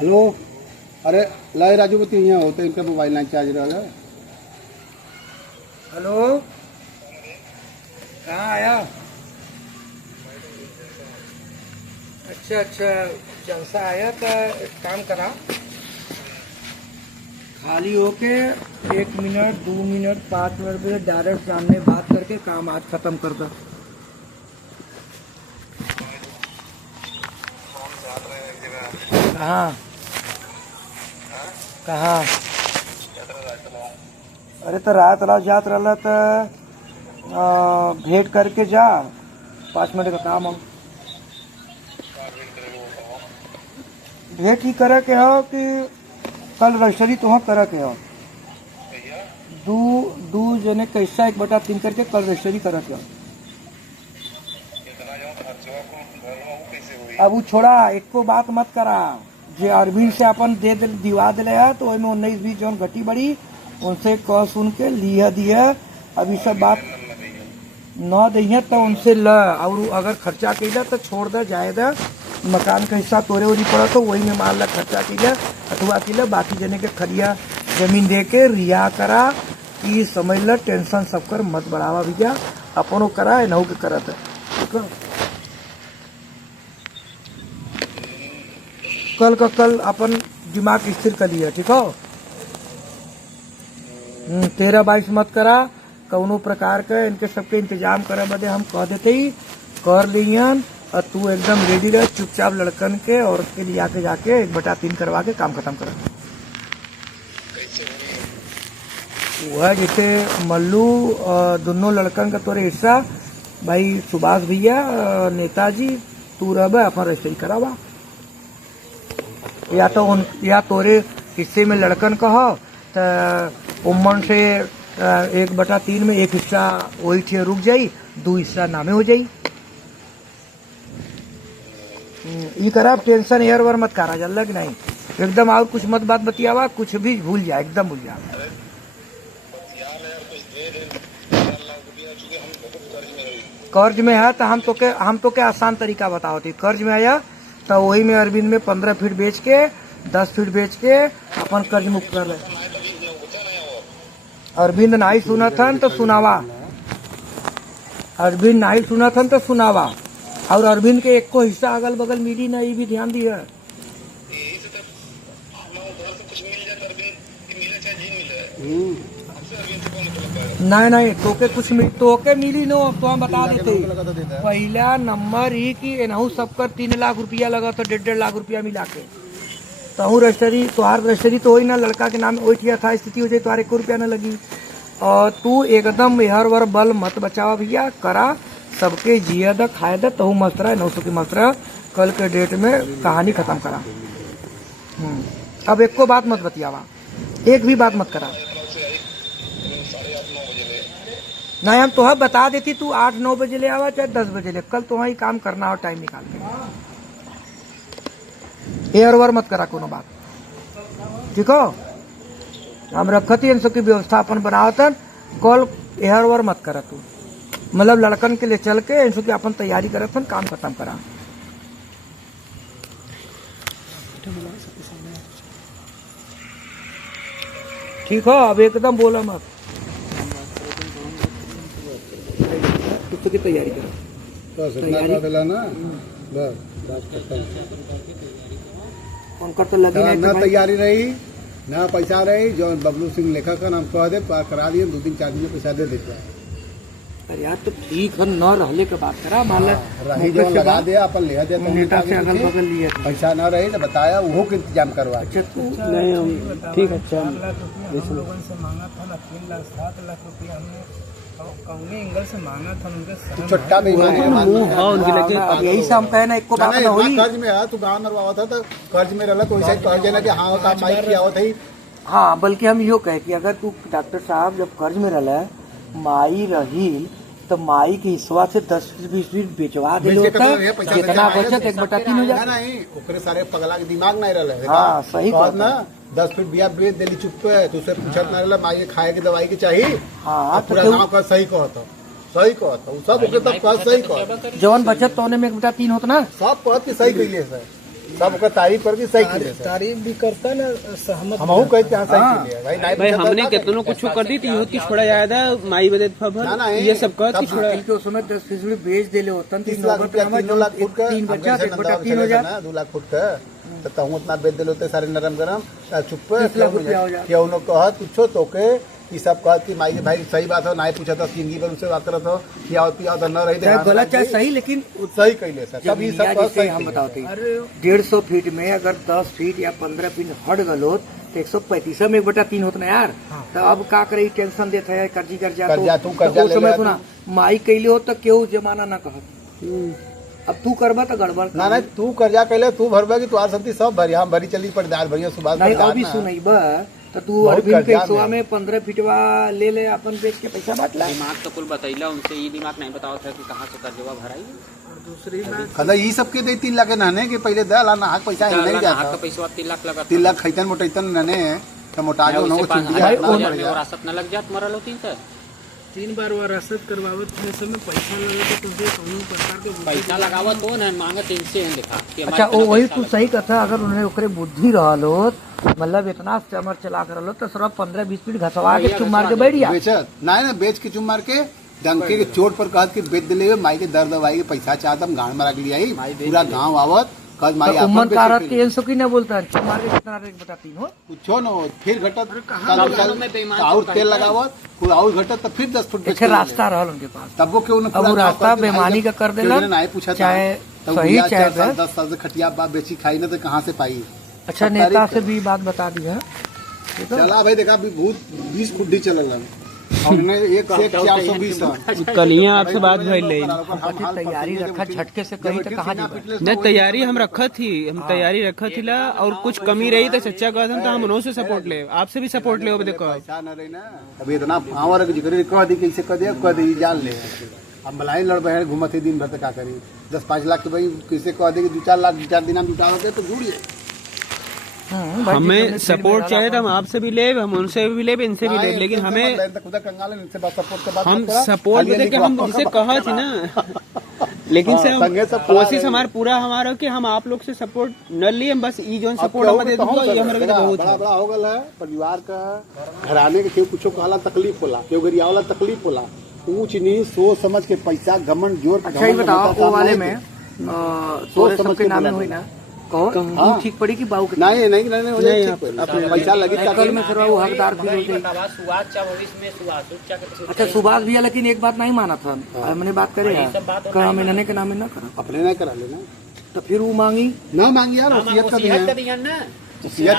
Hello, अरे लाए राजू बती यहाँ होते इनका मोबाइल लाइन चार्ज रहा है। हेलो, कहाँ आया? अच्छा, जलसा आया तो एक काम करा, खाली होके 1 मिनट 2 मिनट 5 मिनट में डायरेक्ट सामने बात करके काम आज खत्म कर दो। कहाँ कहाँ? अरे तो रात जात रहा तो भेंट करके जा, 5 मिनट का काम हो। भेंट ही करे के हो कि कल रजिस्ट्री तो करे के हो? दू जने कैसा 1/3 करके कल रजिस्ट्री करे के हो। अब वो छोड़ा, एको बात मत करा। जे अरविंद से अपन दिवा दिले है तो 19-20 जौन घटी बड़ी उनसे कह सुन के लिया दिया। अभी सब बात न दिए तो उनसे ल, और अगर खर्चा कैला तो छोड़ दे, जाए दे। मकान का हिस्सा तोरे ओरी पड़ा तो वही में मान ला खर्चा कैला अथवा कैला, बाकी जने के खरिया जमीन दे के रिया करा कि समझ ल। टेंशन सब कर मत बढ़ावा भैया, अपनों करा नहु के करत है। ठीक है, कल का कल अपन दिमाग स्थिर कर लिया। ठीक हो, 13-22 मत करा कौनो प्रकार का। इनके सबके इंतजाम करे बदे हम कह देते ही कर लियन, और तू एकदम रेडी रह चुपचाप लड़कन के और के लिए आके जाके 1/3 करवा के काम खत्म कर। वह जैसे मल्लू दोनों लड़कन का तोरे हिस्सा भाई, सुभाष भैया नेताजी तू रह अपन रजिस्ट्री करावा, या तोरे हिस्से में लड़कन कहो तो उम्मन से 1/3 में एक हिस्सा वही थे रुक जाई, 2 हिस्सा नामे हो जाई। ये करा, टेंशन एयर वर मत करा, जल्ला कि नहीं एकदम। और कुछ मत बात बतियावा, कुछ भी भूल जा, एकदम भूल जा। कर्ज में है तो हम तो के आसान तरीका बताओ थी। कर्ज में आया तो वही में अरविंद में 15 फीट बेच के 10 फीट बेच के अपन कर्ज मुक्त कर ले। अरविंद नहीं सुना था तो सुनावा, अरविंद नहीं सुना था तो सुनावा। और अरविंद के एक को हिस्सा अगल बगल मिली ना, ये भी ध्यान दिया। नहीं तोके कुछ तोके मिली नो, अब तो हम बता देते। पहला नंबर ही कि एनहू सबकर 3 लाख रुपया लगा तो 1.5 लाख रुपया मिला के तहू रजिस्ट्री, तोहार रजिस्ट्री तो वही ना लड़का के नाम वही ठिया था, स्थिति हो जाए तो 1 रुपया न लगी। और तू एकदम हर वर बल मत बचावा भैया, करा सबके जिया द खाए द, तहू मस्त रहा 900 की मस्त रहा। कल के डेट में कहानी खत्म करा। अब एक को बात मत बतियावा, एक भी बात मत करा। नहीं हम तो बता देती, तू 8-9 बजे ले आवा चाहे 10 बजे ले, कल तुम्हारी काम करना हो टाइम निकाल के। एयर वर मत करा कोनो बात, ठीक हो। हम रखती इन सब की व्यवस्था अपन बनावतन, कल एयर वर मत करा तू। मतलब लड़कन के लिए चल के इन सब की अपन तैयारी करतन, काम खत्म करा। ठीक हो, अब एकदम बोला मत, की तैयारी करो। उनका तो लगी नहीं ना तैयारी रही ना पैसा रही। जो बबलू सिंह लेखक हम कह दे करा दिए, 2-3-4 दिन में पैसा दे देते। अरे यार तो ठीक है, न रहले के बात करा, मान रही जो लगा दे अपन ले दे, नेता से अगल बगल लिए पैसा न रही तो बताया वो के इंतजाम करवा। अच्छा तू नहीं हम ठीक, अच्छा 4 लाख रुपया लोगों से मांगा था ना, 3-7 लाख रुपया हमने कौने एंगल से मांगा था उनके छोटा यही से हम कहे ना, एक को बात ना होई। कर्ज में है, तू गाँव में रहा था तो कर्ज में रहा तो वैसे कर्ज है ना कि हाँ काम माइक किया हुआ था। हाँ, बल्कि हम यो कहे कि अगर तू डॉक्टर साहब जब कर्ज में रहा माई रही तो माई के हिस्सा से 10-20 फीट बेचवा दे, जितना बचत 1/3 हो जाए। नहीं ओकरे सारे पगला के दिमाग नहीं रहा। हाँ सही बात ना, 10 फीट बिया बेच देली चुप पे, तुझसे पूछत ना रहा माई खाए की दवाई की चाहिए। हाँ पूरा गाँव का सही कहता, सही कहता, सब ओके तब सही कहता। जवन बचत तोने में 1/3 होता ना, सब कहत की सही कैले से सब ओकर तारीफ करके सही किले तारीफ भी करता ना, सहमत हमहू कहते हैं सही किले भाई नहीं भाई हमने कितनों कुछ कर दी थी होती छोड़ा जायदा माई बदे ना, ना, ये सब कहती छोड़ा वकील के उसमें 10% बेच देले होतन 30 लाख रुपया 3 लाख फुट का 3 बचा 1/3 हो जाए 2 लाख फुट का तो तहु उतना बेच देलो ते सारे नरम गरम चुप 30 लाख रुपया हो जाए। क्या उन्होंने कहत कुछो तो के ये सब कहत कि माई के भाई सही बात हो नहीं पूछा था जिंदगी पर उससे बात करत हो कि आओ पिया तो न रही चाहे गलत चाहे सही, लेकिन सही कहले सर सब ये सब जैसे हम बताते हैं 150 फीट में अगर 10 फीट या 15 फीट हट गलो तो 135 में 1/3 होता ना यार। तो अब का करे टेंशन देता है कर्जी कर्जा तू कर्जा ले समय सुना माई कैले हो तो केहू जमाना ना कहत। अब तू करबा तो गड़बड़ ना ना तू कर्जा कहले तू भरबा कि तोहार संति सब भरी हम भरी चली पड़दार भरिया सुभाष नहीं अभी सुनई बा तो तू बहुत अरविंद के कर्जा हिस्सा में। में 15 फीटवा ले ले अपन बेच के पैसा बांट ला। दिमाग तो कुल बतैला उनसे, ये दिमाग नहीं बताओ था कि कहाँ से कर्जवा भराई। दूसरी बात कदा ये सब के दे 3 लाख नहने के पहले दला ना हाथ पैसा ही नहीं जाता तो पैसा 3 लाख लगा 3 लाख खैतन मोटैतन नने तो मोटा जो नो भाई चिंदी विरासत न लग जात मरल होती तो 3 बार वरासत करवावत थे, समय पैसा लगे तो तुझे कौनो प्रकार के पैसा लगावत हो न मांगत इनसे हैं देखा कि अच्छा हमारे वही तू सही कथा, अगर उन्हें ओकरे बुद्धि रहलो मतलब इतना चमर चला कर लो तो सिर्फ 15-20 फीट घसवा के चुम मार के बैठ गया। बेचत ना ना बेच के चुम मार के डंके के चोट पर कहत के बेच दिले माई के दर्द दवाई के पैसा चाहतम गांड मारा के लिए आई पूरा गांव आवत कद माई तो उम्र का औरत के एंसो की ना बोलता है चुम मार के कितना रेट बताती हो कुछो न हो फिर घटत और तेल लगावत कोई और घटत तो फिर 10 फुट एक रास्ता रहल उनके पास। तब वो क्यों न अब वो रास्ता बेईमानी का कर देला, नहीं पूछा चाहे सही चाहे 10 साल से खटिया बाप बेची खाई ना तो कहाँ से पाई। अच्छा नेता से भी बात बता दी है चला भाई देखा अभी बहुत 20 खुड्डी चलल हमने 1 से 420 कलियां आपसे बात भइल रही तैयारी रखा झटके से कहीं तो कहाँ जाए न तैयारी हम रखा थी, हम तैयारी रखा थी ला और कुछ कमी रही तो सच्चा कहा था हम उन्हों से सपोर्ट ले आपसे भी सपोर्ट ले देखो पैसा न रही ना अभी इतना पावर के जिक्र कह दी कैसे कह दे जान ले अब मलाई लड़ बहन घूमते दिन भर तक का करी 10-5 लाख के भाई कैसे कह दे कि 2-4 लाख 2-4 दिन हम जुटाओगे तो जुड़ जाए। हमें सपोर्ट चाहिए तो हम आपसे भी ले हम उनसे भी ले इनसे भी ले, लेकिन हमें हम सपोर्ट दे के हम जिसे कहा थी ना लेकिन सर कोशिश हमारा पूरा हमारा कि हम आप लोग से सपोर्ट न लिए हम बस ई जोन सपोर्ट हमें दे दूंगा ये हमारे लिए बहुत बड़ा बड़ा हो गया है परिवार का घराने के केहू कुछो कहला तकलीफ होला केहू गरियावला तकलीफ होला ऊंच नीच सोच समझ के पैसा घमंड जोर। अच्छा ये बताओ वो वाले में सोच समझ के नाम हुई ना कहो ठीक पड़ी कि बाऊ के नहीं नहीं नहीं हो जाए पैसा लगी कल में फिर वो हकदार भी हो गई। सुभाष चा भविष्य में सुभाष अच्छा सुभाष भैया लेकिन एक बात नहीं माना था हमने बात करे कहा मैंने के नाम ना करा अपने नहीं करा लेना तो फिर वो मांगी ना मांगी यार वसीयत का दिया ना वसीयत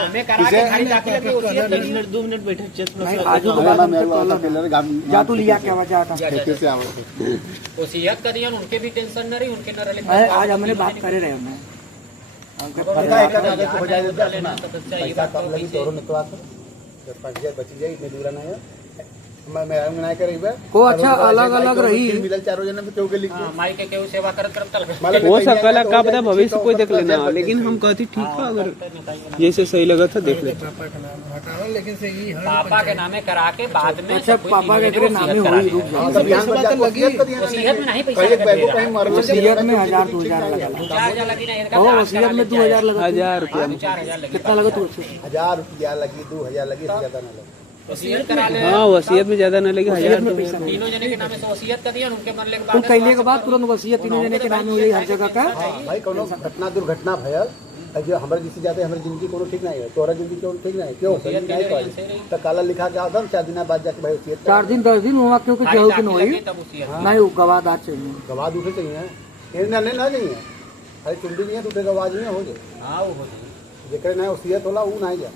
मिनट 2 मिनट बैठे नहीं आजू के बाद हमसे कहला जा तू लिया क्या वजह था कैसे आवत वसीयत का दिया उनके भी टेंशन न रही उनके न रहे आज हमने बात करे रहे हमने हो जाए पैसा कम लगी तोरो निकलवा कर 5,000 बची जाए इतने दूर ना है मैं नहीं करेगा को अच्छा अलग अलग रही मिलल चारों जन में केहू के लिख माई के केहू सेवा करत करत हो सकला का पता भविष्य कोई देख लेना लेकिन हम कहती ठीक है अगर जैसे सही लगा था देख लेते पापा का नाम हटाओ, लेकिन से ही हर पापा के नामे करा के बाद में अच्छा पापा के तेरे नामे हुई रुक जाओ तब यहां पर लगी वसीयत में नहीं पहले पैसा बैगो कहीं मर वसीयत में 1000-2000 लगा 4,000 लगी ना ओ वसीयत में 2000 लगा 1000 रुपया 4,000 लगी कितना लगा तू 1000 रुपया लगी 2000 लगी इससे ज्यादा ना लगे वसीयत करा ले हाँ वसीयत में ज्यादा न लगे 1000 में पैसा तीनों जने के नामे से वसीयत कर दिया उनके मरने के तुम बाद कैले के बाद तुरंत वसीयत तीनों जने के नाम में हुई हर जगह का भाई कोनो घटना दुर्घटना भयल जो हमारे जिससे जाते हमारी जिंदगी कोनो ठीक नहीं है तोरा जिंदगी क्यों ठीक नहीं क्यों नहीं कहे तो काला लिखा के आवत 4 दिन बाद जाके भाई वसीयत 4 दिन 10 दिन हुआ क्योंकि केहू के नहीं हुई तब वसीयत नहीं वो गवादार चाहिए गवाह उठे चाहिए इन्हें नहीं ना चाहिए अरे चुंडी नहीं है तो गवाह नहीं हो जाए हां वो हो जाए जेकर नहीं वसीयत होला वो नहीं जा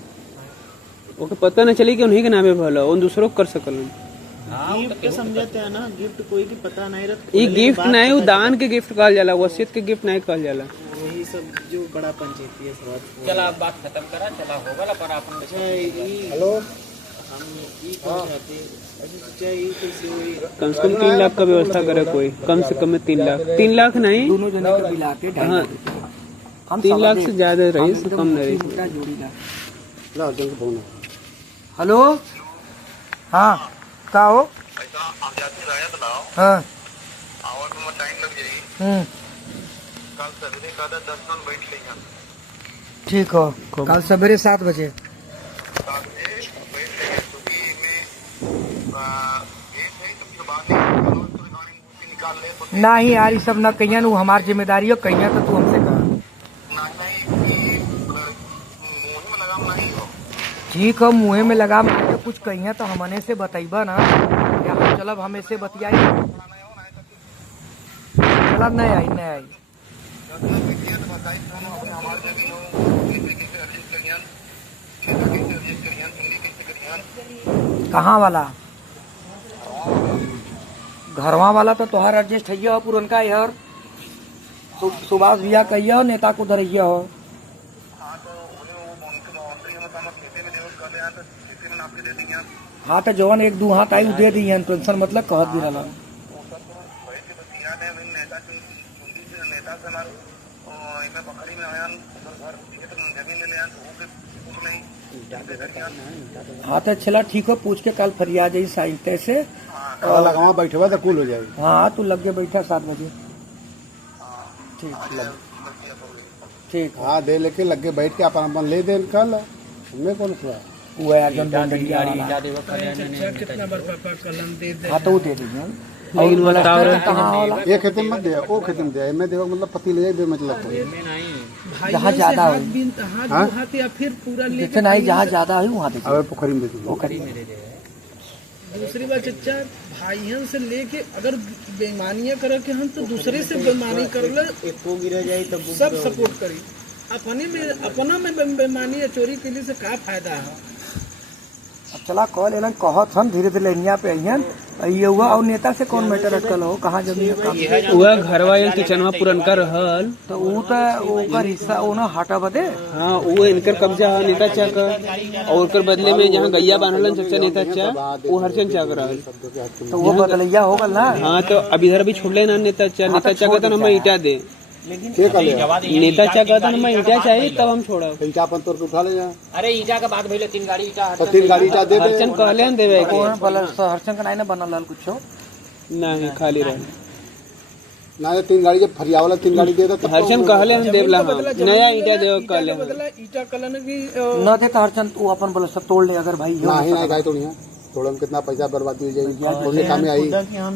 ओके पता न चली कि उन्हीं के नामे भला उन दूसरों को कर सकल गिफ्ट समझते हैं ना, गिफ्ट कोई भी पता नहीं रहता। ये गिफ्ट नहीं वो दान के गिफ्ट कहल जाला वसीयत के गिफ्ट नहीं कहल जाला वही सब जो बड़ा पंचायती है सब। चला अब बात खत्म करा चला हो गला पर अपन अच्छा ये हेलो हम ये कौन चाहते हैं, अच्छा सोचा ये कैसे हुई कम से कम 3 लाख का व्यवस्था करे कोई कम से कम 3 लाख नहीं दोनों जने के मिला के 2.5 लाख हम 3 लाख से ज्यादा रही कम नहीं रही जोड़ी ला ला जल्द फोन हेलो हाँ का हो हाँ टाइम लग जाएगी हम्म कल सवेरे का 10 मन बैठ लेंगे ठीक हो, कल सवेरे 7 बजे। नहीं यार ये सब न कहिया न, हमार जिम्मेदारी हो, कहिया तो तू हमसे कहा। ठीक हो, मुँहे में लगा तो कुछ कहिया तो हमने से बतैबा ना, या हम चलब हमें से बतियाई, चलब नहीं आई नहीं आई। कहाँ वाला? घरवा वाला तो तोहार एडजस्ट है हो, पुरनका यार सुभाष भैया कहिए हो, नेता को धरिए हो। हाँ तो जवन 1-2 हाथ आई दे दी, टेंशन मतलब कहत भी रहा। हाँ तो चला ठीक हो, पूछ के कल फरिया जाई साइंटे से लगावा बैठे हुआ तो कुल हो जाएगी। हाँ तू लग के बैठा 7 बजे। ठीक ठीक। हाँ दे लेके लग के बैठ के अपन अपन ले दे कल, हमें कौन खुआ वो है अर्जुन बंडलिया वाला। कितना बार पापा कलम दे दे। हाँ तो वो दे दीजिए। लेकिन वो बताओ कहाँ वाला? ये खेते में मत दे, वो खेते में दे, मैं देखो मतलब पति ले दे मतलब जहाँ ज्यादा हो, हाथ या फिर पूरा ले। जितना नहीं जहाँ ज्यादा है वहाँ दीजिए। अब पोखरी में दे दीजिए। पोखरी में दूसरी बात चचा, भाइयों से लेके अगर बेईमानियां करे के हम तो दूसरे से बेईमानी कर ले, एको गिर जाए तब सब सपोर्ट करी। अपना में बेईमानी या चोरी के लिए से क्या फायदा है? अब चला कॉल एलन कहत हम धीरे धीरे लैनिया पे अइहन ये हुआ। और नेता से कौन मैटर अटकल हो, कहाँ जमीन काम हुआ घरवा या किचनवा पुरनका रहल, तो वो तो ओकर हिस्सा वो ना हटा बदे। हाँ वो इनकर कब्जा है नेता चा का, और ओकर बदले में जहाँ गैया बांधलन चचा नेता चा वो हरचंद चा का रहल, तो वो बदलैया होगा ना। हाँ तो अब इधर अभी छोड़ले ना नेता चा, नेता चा कहता ना मैं ईटा दे, नेता चा कहता ना मैं ईटा चाहिए तब हम छोड़ा। ईटा अपन तोड़ के उठा ले जा। अरे ईटा का बात भइले 3 गाड़ी ईटा तो 3 गाड़ी ईटा दे दे। हरचंद कहले हम देवे के हरचंद का नहीं ना बनल कुछ नहीं, खाली रह ना ये 3 गाड़ी जब फरिया वाला 3 गाड़ी दे दे। हरचंद कहले हम देवला नया ईटा देव कहले बदला ईटा कलन की न दे तो हरचंद वो अपन बोले सब तोड़ ले अगर भाई नहीं नहीं गाय तोड़िया थोड़ा में कितना पैसा बर्बादी हो जाएगी, थोड़े काम में आई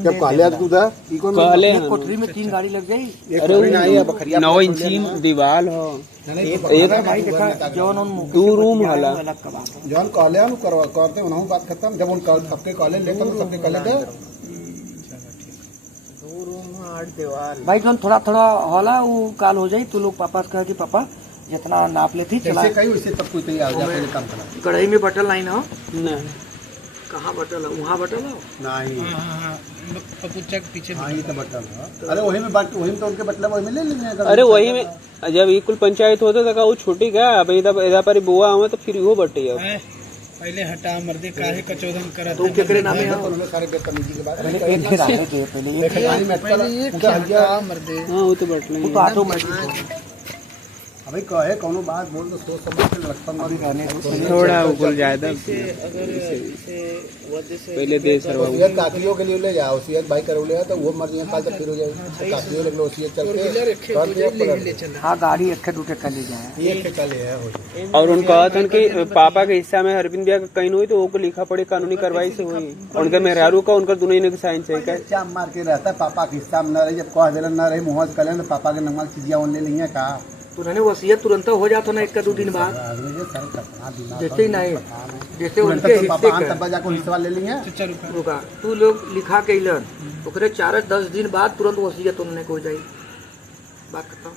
जब कहले तू दा ई कौन कहले एक कोठरी में 3 गाड़ी लग जाई। अरे नहीं है बखरिया 9 इंची दीवार हो, एक भाई देखा जौन उन 2 रूम होला, जौन कहले हम करवा करते उनहु बात खत्म। जब उन कल सबके कहले लेकर सबके कहले दे 2 रूम 8 दीवार। भाई जौन थोड़ा थोड़ा होला वो काल हो जाई। तू लोग पापा से कह कि पापा जितना नाप लेती चला जैसे कहीं वैसे सब कुछ तैयार हो जाए काम करना। कढ़ाई में बटल नहीं ना, नहीं कहाँ बटल है वहाँ बटल है नहीं पपुच्चा के पीछे। हाँ ये तो बटल है। अरे वही में बात वही में तो उनके मतलब वही में ले लेंगे। अरे वही में जब ये कुल पंचायत होता था वो छोटी का, अब इधर पर बुआ हुआ तो फिर वो बटे अब पहले हटा मर्दे काहे कचौधन करा तो केकरे नामे है उन्होंने सारे बदतमीजी के बाद पहले एक फिर आए थे पहले एक पानी में अटकल मर्दे। हाँ वो तो बट वो तो ऑटोमेटिक अभी कहे कोनो बात बोल तो सोच समझ के लक्षण वाली रहने थोड़ा उगल ज्यादा अगर इसे वजह से पहले दे सरवा वसीयत काकियों के लिए ले जाओ, वसीयत भाई करो ले तो वो मर जाए कल तक फिर हो जाएगी। काकियों ले लो वसीयत चल के कर दिया। हाँ गाड़ी एक दूटे कर ले जाए ये चले है हो जाए। और उनका कहते कि पापा के हिस्सा में अरविंद भैया का कहीं हुई तो वो लिखा पड़े कानूनी कार्रवाई से हुई, उनके मेहरारू का उनका दोनों ही साइन चाहिए क्या चाम मार के रहता है पापा के हिस्सा में न रही। जब कह दिला न रही मुँह से कले पापा के नंबर चीजिया उनने नहीं है कहा तुरंत वसीयत तुरंत हो जाता ना 1-2 दिन बाद, जैसे ही नहीं जैसे उनके हिस्से तब जाकर हिस्सा ले लिए होगा। तू लोग लिखा के इलन ओकरे 4-10 दिन बाद तुरंत वसीयत उन्होंने हो जाई, बात खत्म।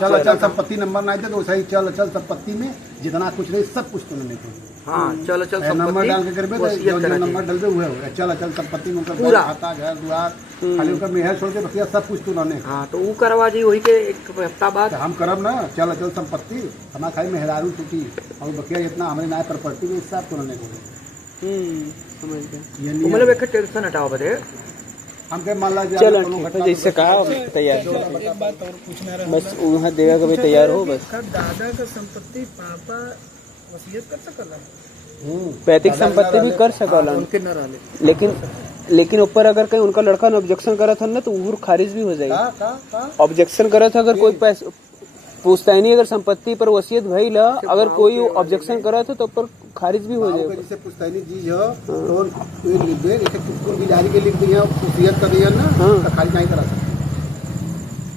चल अचल संपत्ति नंबर नहीं दे तो वैसे ही चल अचल संपत्ति में जितना कुछ नहीं सब कुछ तो नहीं थे। हाँ चल चल नंबर डाल के करबे जो नंबर डाल दे हुए चल अचल संपत्ति में पूरा खाता घर द्वार खाली उनका मेहर छोड़ के बकिया सब कुछ तो उन्होंने। हाँ तो वो करवा जी वही के 1 हफ्ता बाद हम करब ना चल अचल संपत्ति हमारा खाली मेहरारू छुट्टी और बकिया जितना हमारे नया प्रॉपर्टी के हिसाब तो उन्होंने समझ गया। मतलब एक टेंशन हटाओ बदे हमके मान ला चलो जैसे कहा तैयार बस वहाँ देगा कभी तैयार हो बस। दादा का संपत्ति पापा वसीयत कर सकला, पैतृक संपत्ति भी कर सकला उनके न रहले, लेकिन ऊपर अगर कहीं उनका लड़का ने ऑब्जेक्शन करा था ना तो वो खारिज भी हो जाएगा। ऑब्जेक्शन करा था अगर कोई पैसा पुश्तैनी अगर संपत्ति पर वसीयत भइल अगर कोई ऑब्जेक्शन करे तो पर खारिज भी हो बाबू के जाएगा। जैसे पुश्तैनी चीज हो तो ये लिख दे, जैसे कुछ भी जारी के लिख दिए वसीयत कर दिया ना तो खारिज नहीं करा सकते।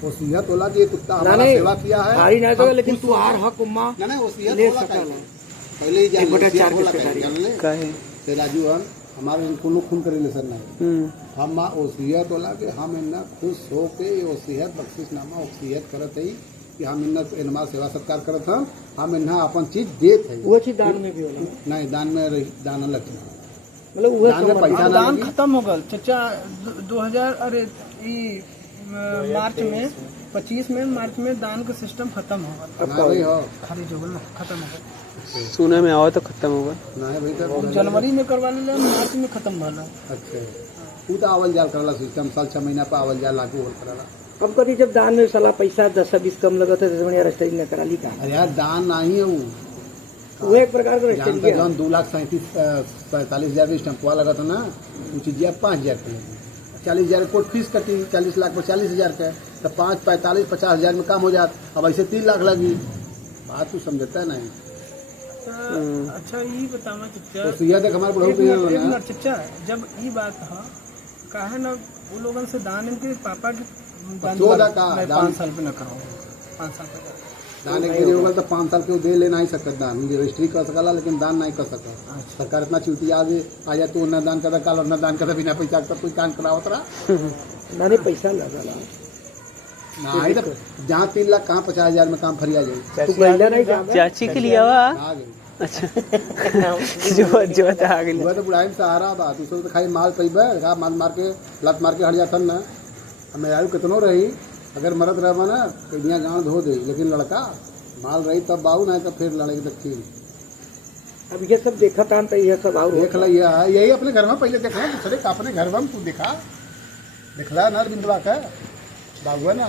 वसीयत होला कि ये कुत्ता हमारा नहीं, सेवा किया है, खारिज नहीं तो हम लेकिन खुद तू आर हक उम्मा ना ना वसीयत ले होला सकला। पहले ही जान 1/4 होला के कहे, जान ले काहे? से राजू हम हमारे कुल खून करे ले सर नहीं हम वसीयत होला कि हम इन्ना खुश हो के ये वसीयत बख्शिशनामा वसीयत करत है कि हम इन्ना इनमा सेवा सत्कार करत हम इन्हा अपन चीज देत है। वो चीज दान में भी होला, नहीं दान में दान अलग है। मतलब वो दान में पैसा ना दान लगी। खत्म हो गल चचा 2000 अरे ई मार्च में 25 में मार्च में दान का सिस्टम खत्म हो गल, ना भाई हो खारिज हो गल ना, खत्म हो गल। सुने में आओ तो खत्म होगा। ना है भाई तो जनवरी में करवा ले, मार्च में खत्म भला। अच्छा तू तो आवल जाल करला सिस्टम साल 6 महीना पर आवल जाल लागू होल करला। अब कभी जब दान में साला पैसा 10-20 कम लगा था तो रजिस्ट्री न करा ली का, अरे यार दान नहीं है वो एक प्रकार का जानता रजिस्ट्री जौन 2,37,45,000 का स्टम्पवा लगा था ना वो चीजिया 5,000 के लगी, 40,000 कोर्ट फीस कटी, 40 लाख पर 40,000 का तो 5, 45, 50,000 में काम हो जात। अब ऐसे 3 लाख लगी, बात तू समझता है नहीं। अच्छा ये बतावा चचा, तो सुइया देख हमारे बुढ़ऊ एक के मिनट चचा, जब ये बात है काहे ना वो लोगन से दान इनके पापा के दान 14 का मैं दान 5 साल पे न कराऊँ, 5 साल पे दान एक दिन होगा तो 5 साल के दे ले नहीं सकत दान, रजिस्ट्री कर सकला लेकिन दान नहीं कर सकता। सरकार इतना चिवटिया आ जाए तो न दान कर काल और न दान कर बिना पैसा का कोई काम करावत रहा मैंने पैसा लगा नहीं तो जहाँ 3 लाख कहाँ 50,000 में काम फरिया जाए। तू गैला नहीं जाता चाची के लिए आवा। आ गई अच्छा जो आ गई। हुआ तो बुढ़ाई में सहारा बात उसको तो खाली माल पैबे का माल मार के लत मार के हट जाता ना। मेहरारू कितनो रही अगर मरद रहा ना तो यहाँ गाँव धो दे, लेकिन लड़का माल रही तब बाबू नहीं तो फिर लड़ाई तक थी। अब ये सब देखा था तो ये सब और देख ला यही अपने घर में पहले देखा दूसरे का अपने घर में तू देखा देखला ना बिंदुआ का बाबू है ना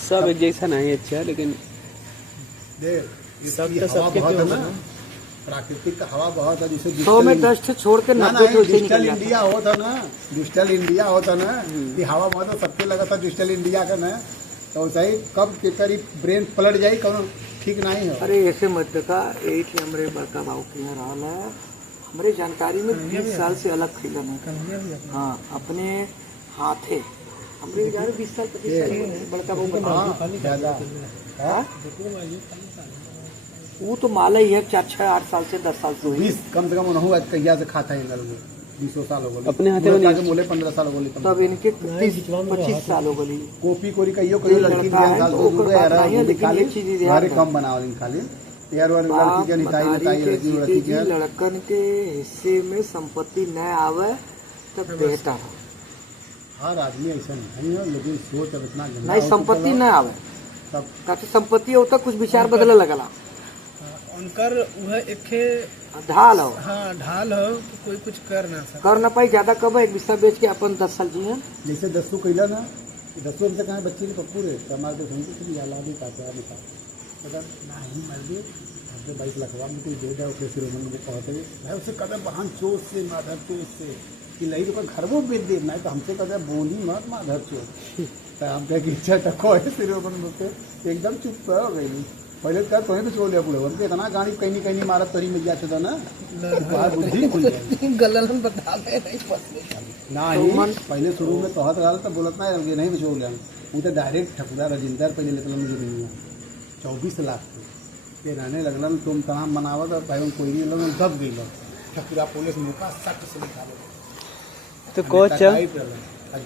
सब एक जैसा नहीं अच्छा, लेकिन हवा बहुत है ना, प्राकृतिक हवा बहुत है। जैसे 100 में 10 से छोड़ के 90 से डिजिटल निकल जाता। इंडिया होता ना, डिजिटल इंडिया होता ना कि हवा बहुत है, सबके लगा था डिजिटल इंडिया का ना तो वैसे ही कब के करीब ब्रेन पलट जाए कौन ठीक नहीं है। अरे ऐसे मत देखा, एक ही हमरे बड़का बाबू के यहाँ रहा है, हमारे जानकारी में 20 साल से अलग खिलन है। हाँ अपने हाथ है हमरे यार 20 साल 25 साल में बड़का बाबू बता ज्यादा वो तो माला ही है 4-6-8 साल से 10 साल से हुई। 20 कम से कम उन्होंने आज कहिया से खाता है इंगल में 20 साल हो गए अपने हाथे में के मोले 15 साल हो गए तब इनके 25 साल हो गई। कॉपी कोरी कहियो कहियो लड़की लड़का है बियाह साल तो हो ओकर गए यार बात नहीं है, वो लेकिन खाली ये चीज ध्यान हमारे रखना। कम बनावल खाली यार वो लड़की के निताई बताई लड़की के लड़कन के हिस्से में संपत्ति न आवे तब बेहतर है। हर आदमी ऐसा नहीं है, लेकिन सोच अब इतना गंदा नहीं हो संपत्ति चुका न है। आवे तब काफी संपत्ति होता कुछ विचार बदले लगला उनकर वह एक ढाल हो हाँ ढाल हो कि कोई कुछ कर ना सके। कर न पाई ज्यादा कब एक बिस्सा बेच के अपन 10 साल जिए। जैसे 10 कैला ना 10 में से कहा बच्चे के पप्पू रे तो हमारे तो समझते कि याला भी काटे आ निकाल अगर नहीं मर गए हमसे 22 लाख में कोई दे दे उसके सिरोमन में कहते भाई उससे कदम बहन चोट से माधर चोट से कि लही तो घर वो बेच दे नहीं तो हमसे कदम बोली मत माधर चोट तो हम क्या इच्छा टको है सिरोमन में एकदम चुप हो गई। पहले कर तो तो छोड़ लिया पूरे उनके इतना गाड़ी कहीं कहीं मारत तरी में जाते था ना बाहर बुद्धि खुल जाए गलत बता दे नहीं फंसले ना ही पहले शुरू में कहत रहा तो बोलत ना नहीं बचो लिया वो तो डायरेक्ट ठकुदा रजिंदर पहले लेकर मुझे नहीं 24 लाख के रहने लगलन तुम तमाम मनावत और भाई कोई नहीं लोग दब गई ठकुरा पुलिस मुका सट से निकालो तो कोच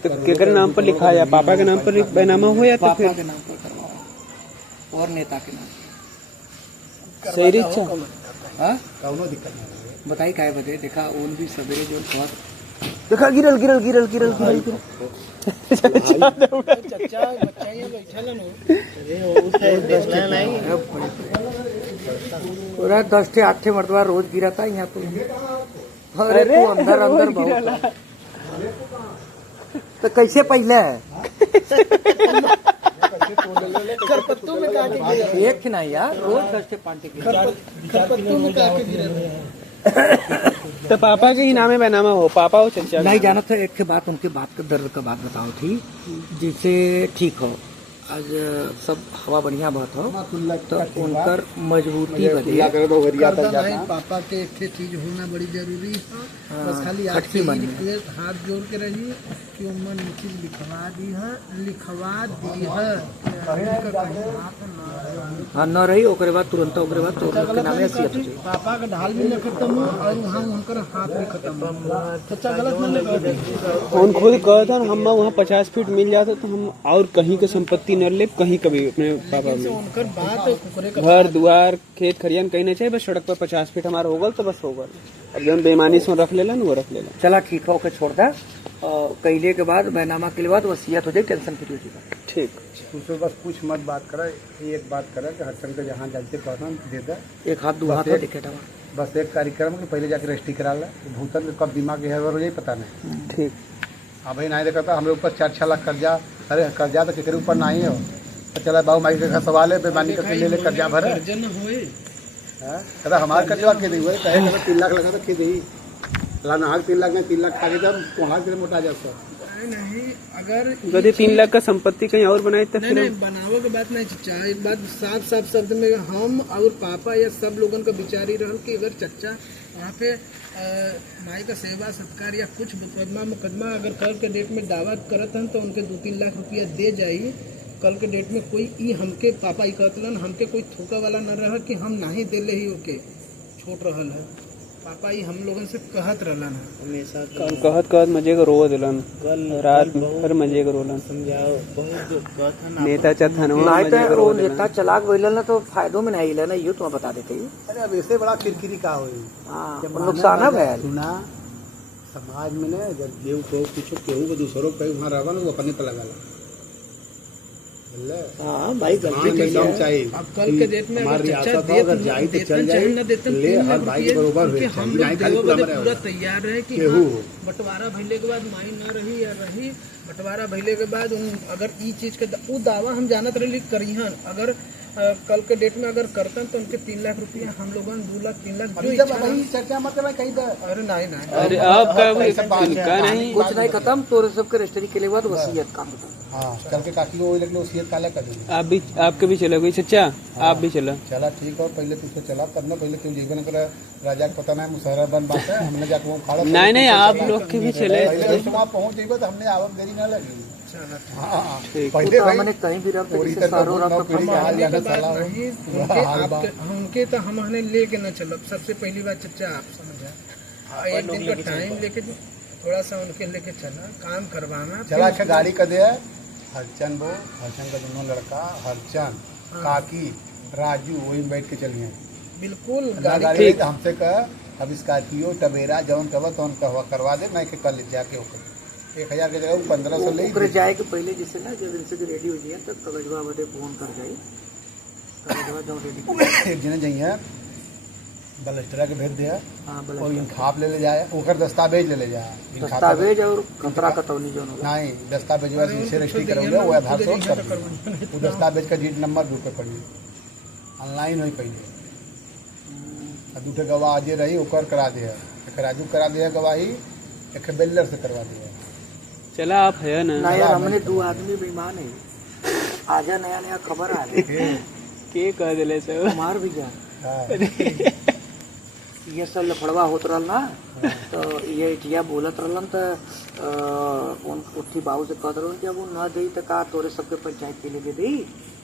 तो केकर नाम पर लिखा है? पापा के नाम पर बैनामा हो या तो पापा फिर के नाम पर करवाओ और नेता के नाम सही इच्छा हाँ कौनो दिक्कत नहीं बताई काय बते देखा उन भी सवेरे जो बहुत देखा गिरल गिरल गिरल गिरल गिरल चचा बच्चा ये बैठल नहीं पूरा 10 से 8 मरतबा रोज गिरा था यहाँ तो। अरे तू अंदर अंदर बहुत तो कैसे पहले है खरपत्तों में काटे गिरे एक नहीं यार रोज 10 से 5 गिरा खरपत्तों में काटे गिरे तो पापा के ही नाम है बैनामा हो, पापा हो चचा नहीं जाना था। एक के बात उनके बात का दर्द का बात बताओ थी जिससे ठीक हो। आज सब हवा बढ़िया बात हो ना तुल्ला तो का ठीक उनकर बा। मजबूती मुझे बदे तुल्ला करे तो वरिया तक करदा नहीं, जाता पापा के एक ठे चीज होना बड़ी जरूरी है। हाँ, बस खाली खटकी आपसे मन ही में। रिक्वेस्ट हाथ जोड़ के रही कि उम्र चीज लिखवा दी है हाँ न रही ओकरे बाद तुरंत ओकरे बाद तो के नामे सीएफ हो जाई। पापा का ढाल भी न खत्म हो और वहाँ उनकर हाथ भी खत्म हो। सच्चा गलत नहीं करते। उन खुद कहा था हम वहाँ 50 फीट मिल जाता तो हम और कहीं के संपत्ति न ले, कहीं कभी अपने पापा में उनकर बात कुकरे का घर दुआर खेत खरियान कहीं नहीं चाहिए, बस सड़क पर 50 फीट हमारा होगल तो बस होगल। अब जब बेईमानी से रख लेला ना वो रख लेला। चला ठीक है ओके छोड़ दा कैले के बाद बैनामा के बाद वसीयत हो जाए, टेंशन फ्री हो जाएगा। ठीक उससे बस कुछ मत बात करे, एक बात करे कि हरचंद के जहाँ जाते कहना दे दे। एक हाथ दो हाथ एक- देखे था बस एक कार्यक्रम के पहले जाके रजिस्ट्री करा ले, भूतन में कब दिमाग है हो जाए पता नहीं। ठीक। हाँ भाई नहीं देखा था हमारे ऊपर 4-6 लाख कर्जा, अरे कर्जा तो किसी ऊपर नहीं हो तो चला बाबू माई का सवाल है, बेमानी करके ले ले कर्जा भरे। जन होए कहता हमारे कर्जा के दी हुए कहे 3 लाख लगा तो के दी लाना 3 लाख में 3 लाख खा के जब वहाँ के मोटा जाता नहीं। अगर यदि 3 लाख का संपत्ति कहीं और बनाए तो नहीं फिर नहीं बनावे के बात नहीं चचा, एक बात साफ साफ शब्द में हम और पापा या सब लोगन का विचारी रहल कि अगर चचा वहाँ पे माई का सेवा सत्कार या कुछ मुकदमा अगर कल के डेट में दावा करत हन तो उनके 2-3 लाख रुपया दे जाई। कल के डेट में कोई ई हमके पापा ही कहतलन हमके कोई थोका वाला न रह कि हम नहीं देले ही ओके छोट रहल है। पापा ही हम लोगन से कहत रहलन है हमेशा कहत कहत मजे का रो दिलन, रात भर मजे का रोलन। समझाओ बहुत कहता ना नेता चथनवा नहीं मजे का रो तो दिलन। नेता चलाक बैलन ना तो फायदों में नहीं लेना, ये तुम्हें बता देते ही। अरे अब ऐसे बड़ा किरकिरी का हुई हाँ जब नुकसान है भैया। सुना समाज में ना जब केहू को कुछ केहू को दूसरों पे वहाँ रहा ना वो अपने पे लगा हाँ भाई गलती हाँ, कही एकदम है। चाहिए। अब कल के डेट में अगर हमारी चचा रियासत हो, अगर जाई तो चल जाए, न देतन ले 3 हर लाख भाई के रुपये, बरोबर क्योंकि हुए, हम नहीं लोग खाली देवे पूरा बदे मरे पूरा हो। तैयार रहे कि केहू हाँ, बंटवारा भइले के बाद माई न रही या रही, बंटवारा भइले के बाद अगर ई चीज के वो दावा हम जानत रही करिहन अगर कल के डेट में अगर करतन तो उनके 3 लाख रुपया हम लोगन 2 लाख 3 लाख जो अभी जब इच्छा वही रहे। चर्चा मतलब कहीं तो अरे नहीं अरे अब का इनका नहीं। कुछ नहीं खत्म तो सबके रजिस्ट्री के लिए बाद वसीयत काम होता। हाँ कल के काकी को वही लग लो वसीयत काला कर देंगे। आप भी आपके भी चलो गई चचा, आप भी चलो। चला ठीक है पहले तुझको चला तब ना पहले क्यों जीवन कर राजा को पता नहीं मुसहरा बन बात है हमने जाकर वो खाड़ा नहीं नहीं आप लोग के भी चले। पहले वहाँ पहुँच जाइए तो हमने आवक देरी ना लगी। हाँ ठीक। पहले तो भाई हमने कहीं भी रख पूरी तो तरह सारों नौ रख पीढ़ी का हाल जाना साला हो। नहीं हाल बा। उनके तो हम लेके न चलब। सबसे पहली बात चचा आप समझा एक दिन का टाइम लेके थोड़ा सा उनके लेके चला काम करवाना चला के गाड़ी का दिया हरचंद वो हरचंद का दोनों लड़का हरचंद काकी राजू वही बैठ के चलिए बिल्कुल गाड़ी गाड़ी में तो हमसे कह अब स्कॉर्पियो टवेरा जौन कह तो कहवा करवा दे मैं के कल जाके होकर 1000 के जगह 1500 ले ओकरे जाए के पहले जैसे ना जब इनसे रेडी हो जाए तब कागजवा बदे फोन कर जाए कागजवा जब रेडी एक जने जाइए बलस्टरा के भेज दिया हाँ और बोला इंखाप ले जाए ओकर दस्तावेज ले जाए दस्तावेज और खतरा कतौनी जो होगा नहीं दस्तावेज जिसे रजिस्ट्री करौले वो आधार से कर दिए। वो दस्तावेज का जीट नंबर ढूंढ के पड़ी ऑनलाइन हुई पहले दूठे गवाह आजे रही ओकर करा दिया एक राजू करा दिया गवाही एक बेल्लर से करवा दिया। चला आप है ना। ना यार हमने 2 आदमी बेईमान है आजा नया नया खबर आ रही के कह दिले सब। हमार भी जा हाँ। ये सब लफड़वा होत रहल ना तो ये इटिया बोलत रहलन तो उन उठी बाबू से कहत रहलन कि अब वो न दई तो का तोरे सबके पंचायत के लिए दे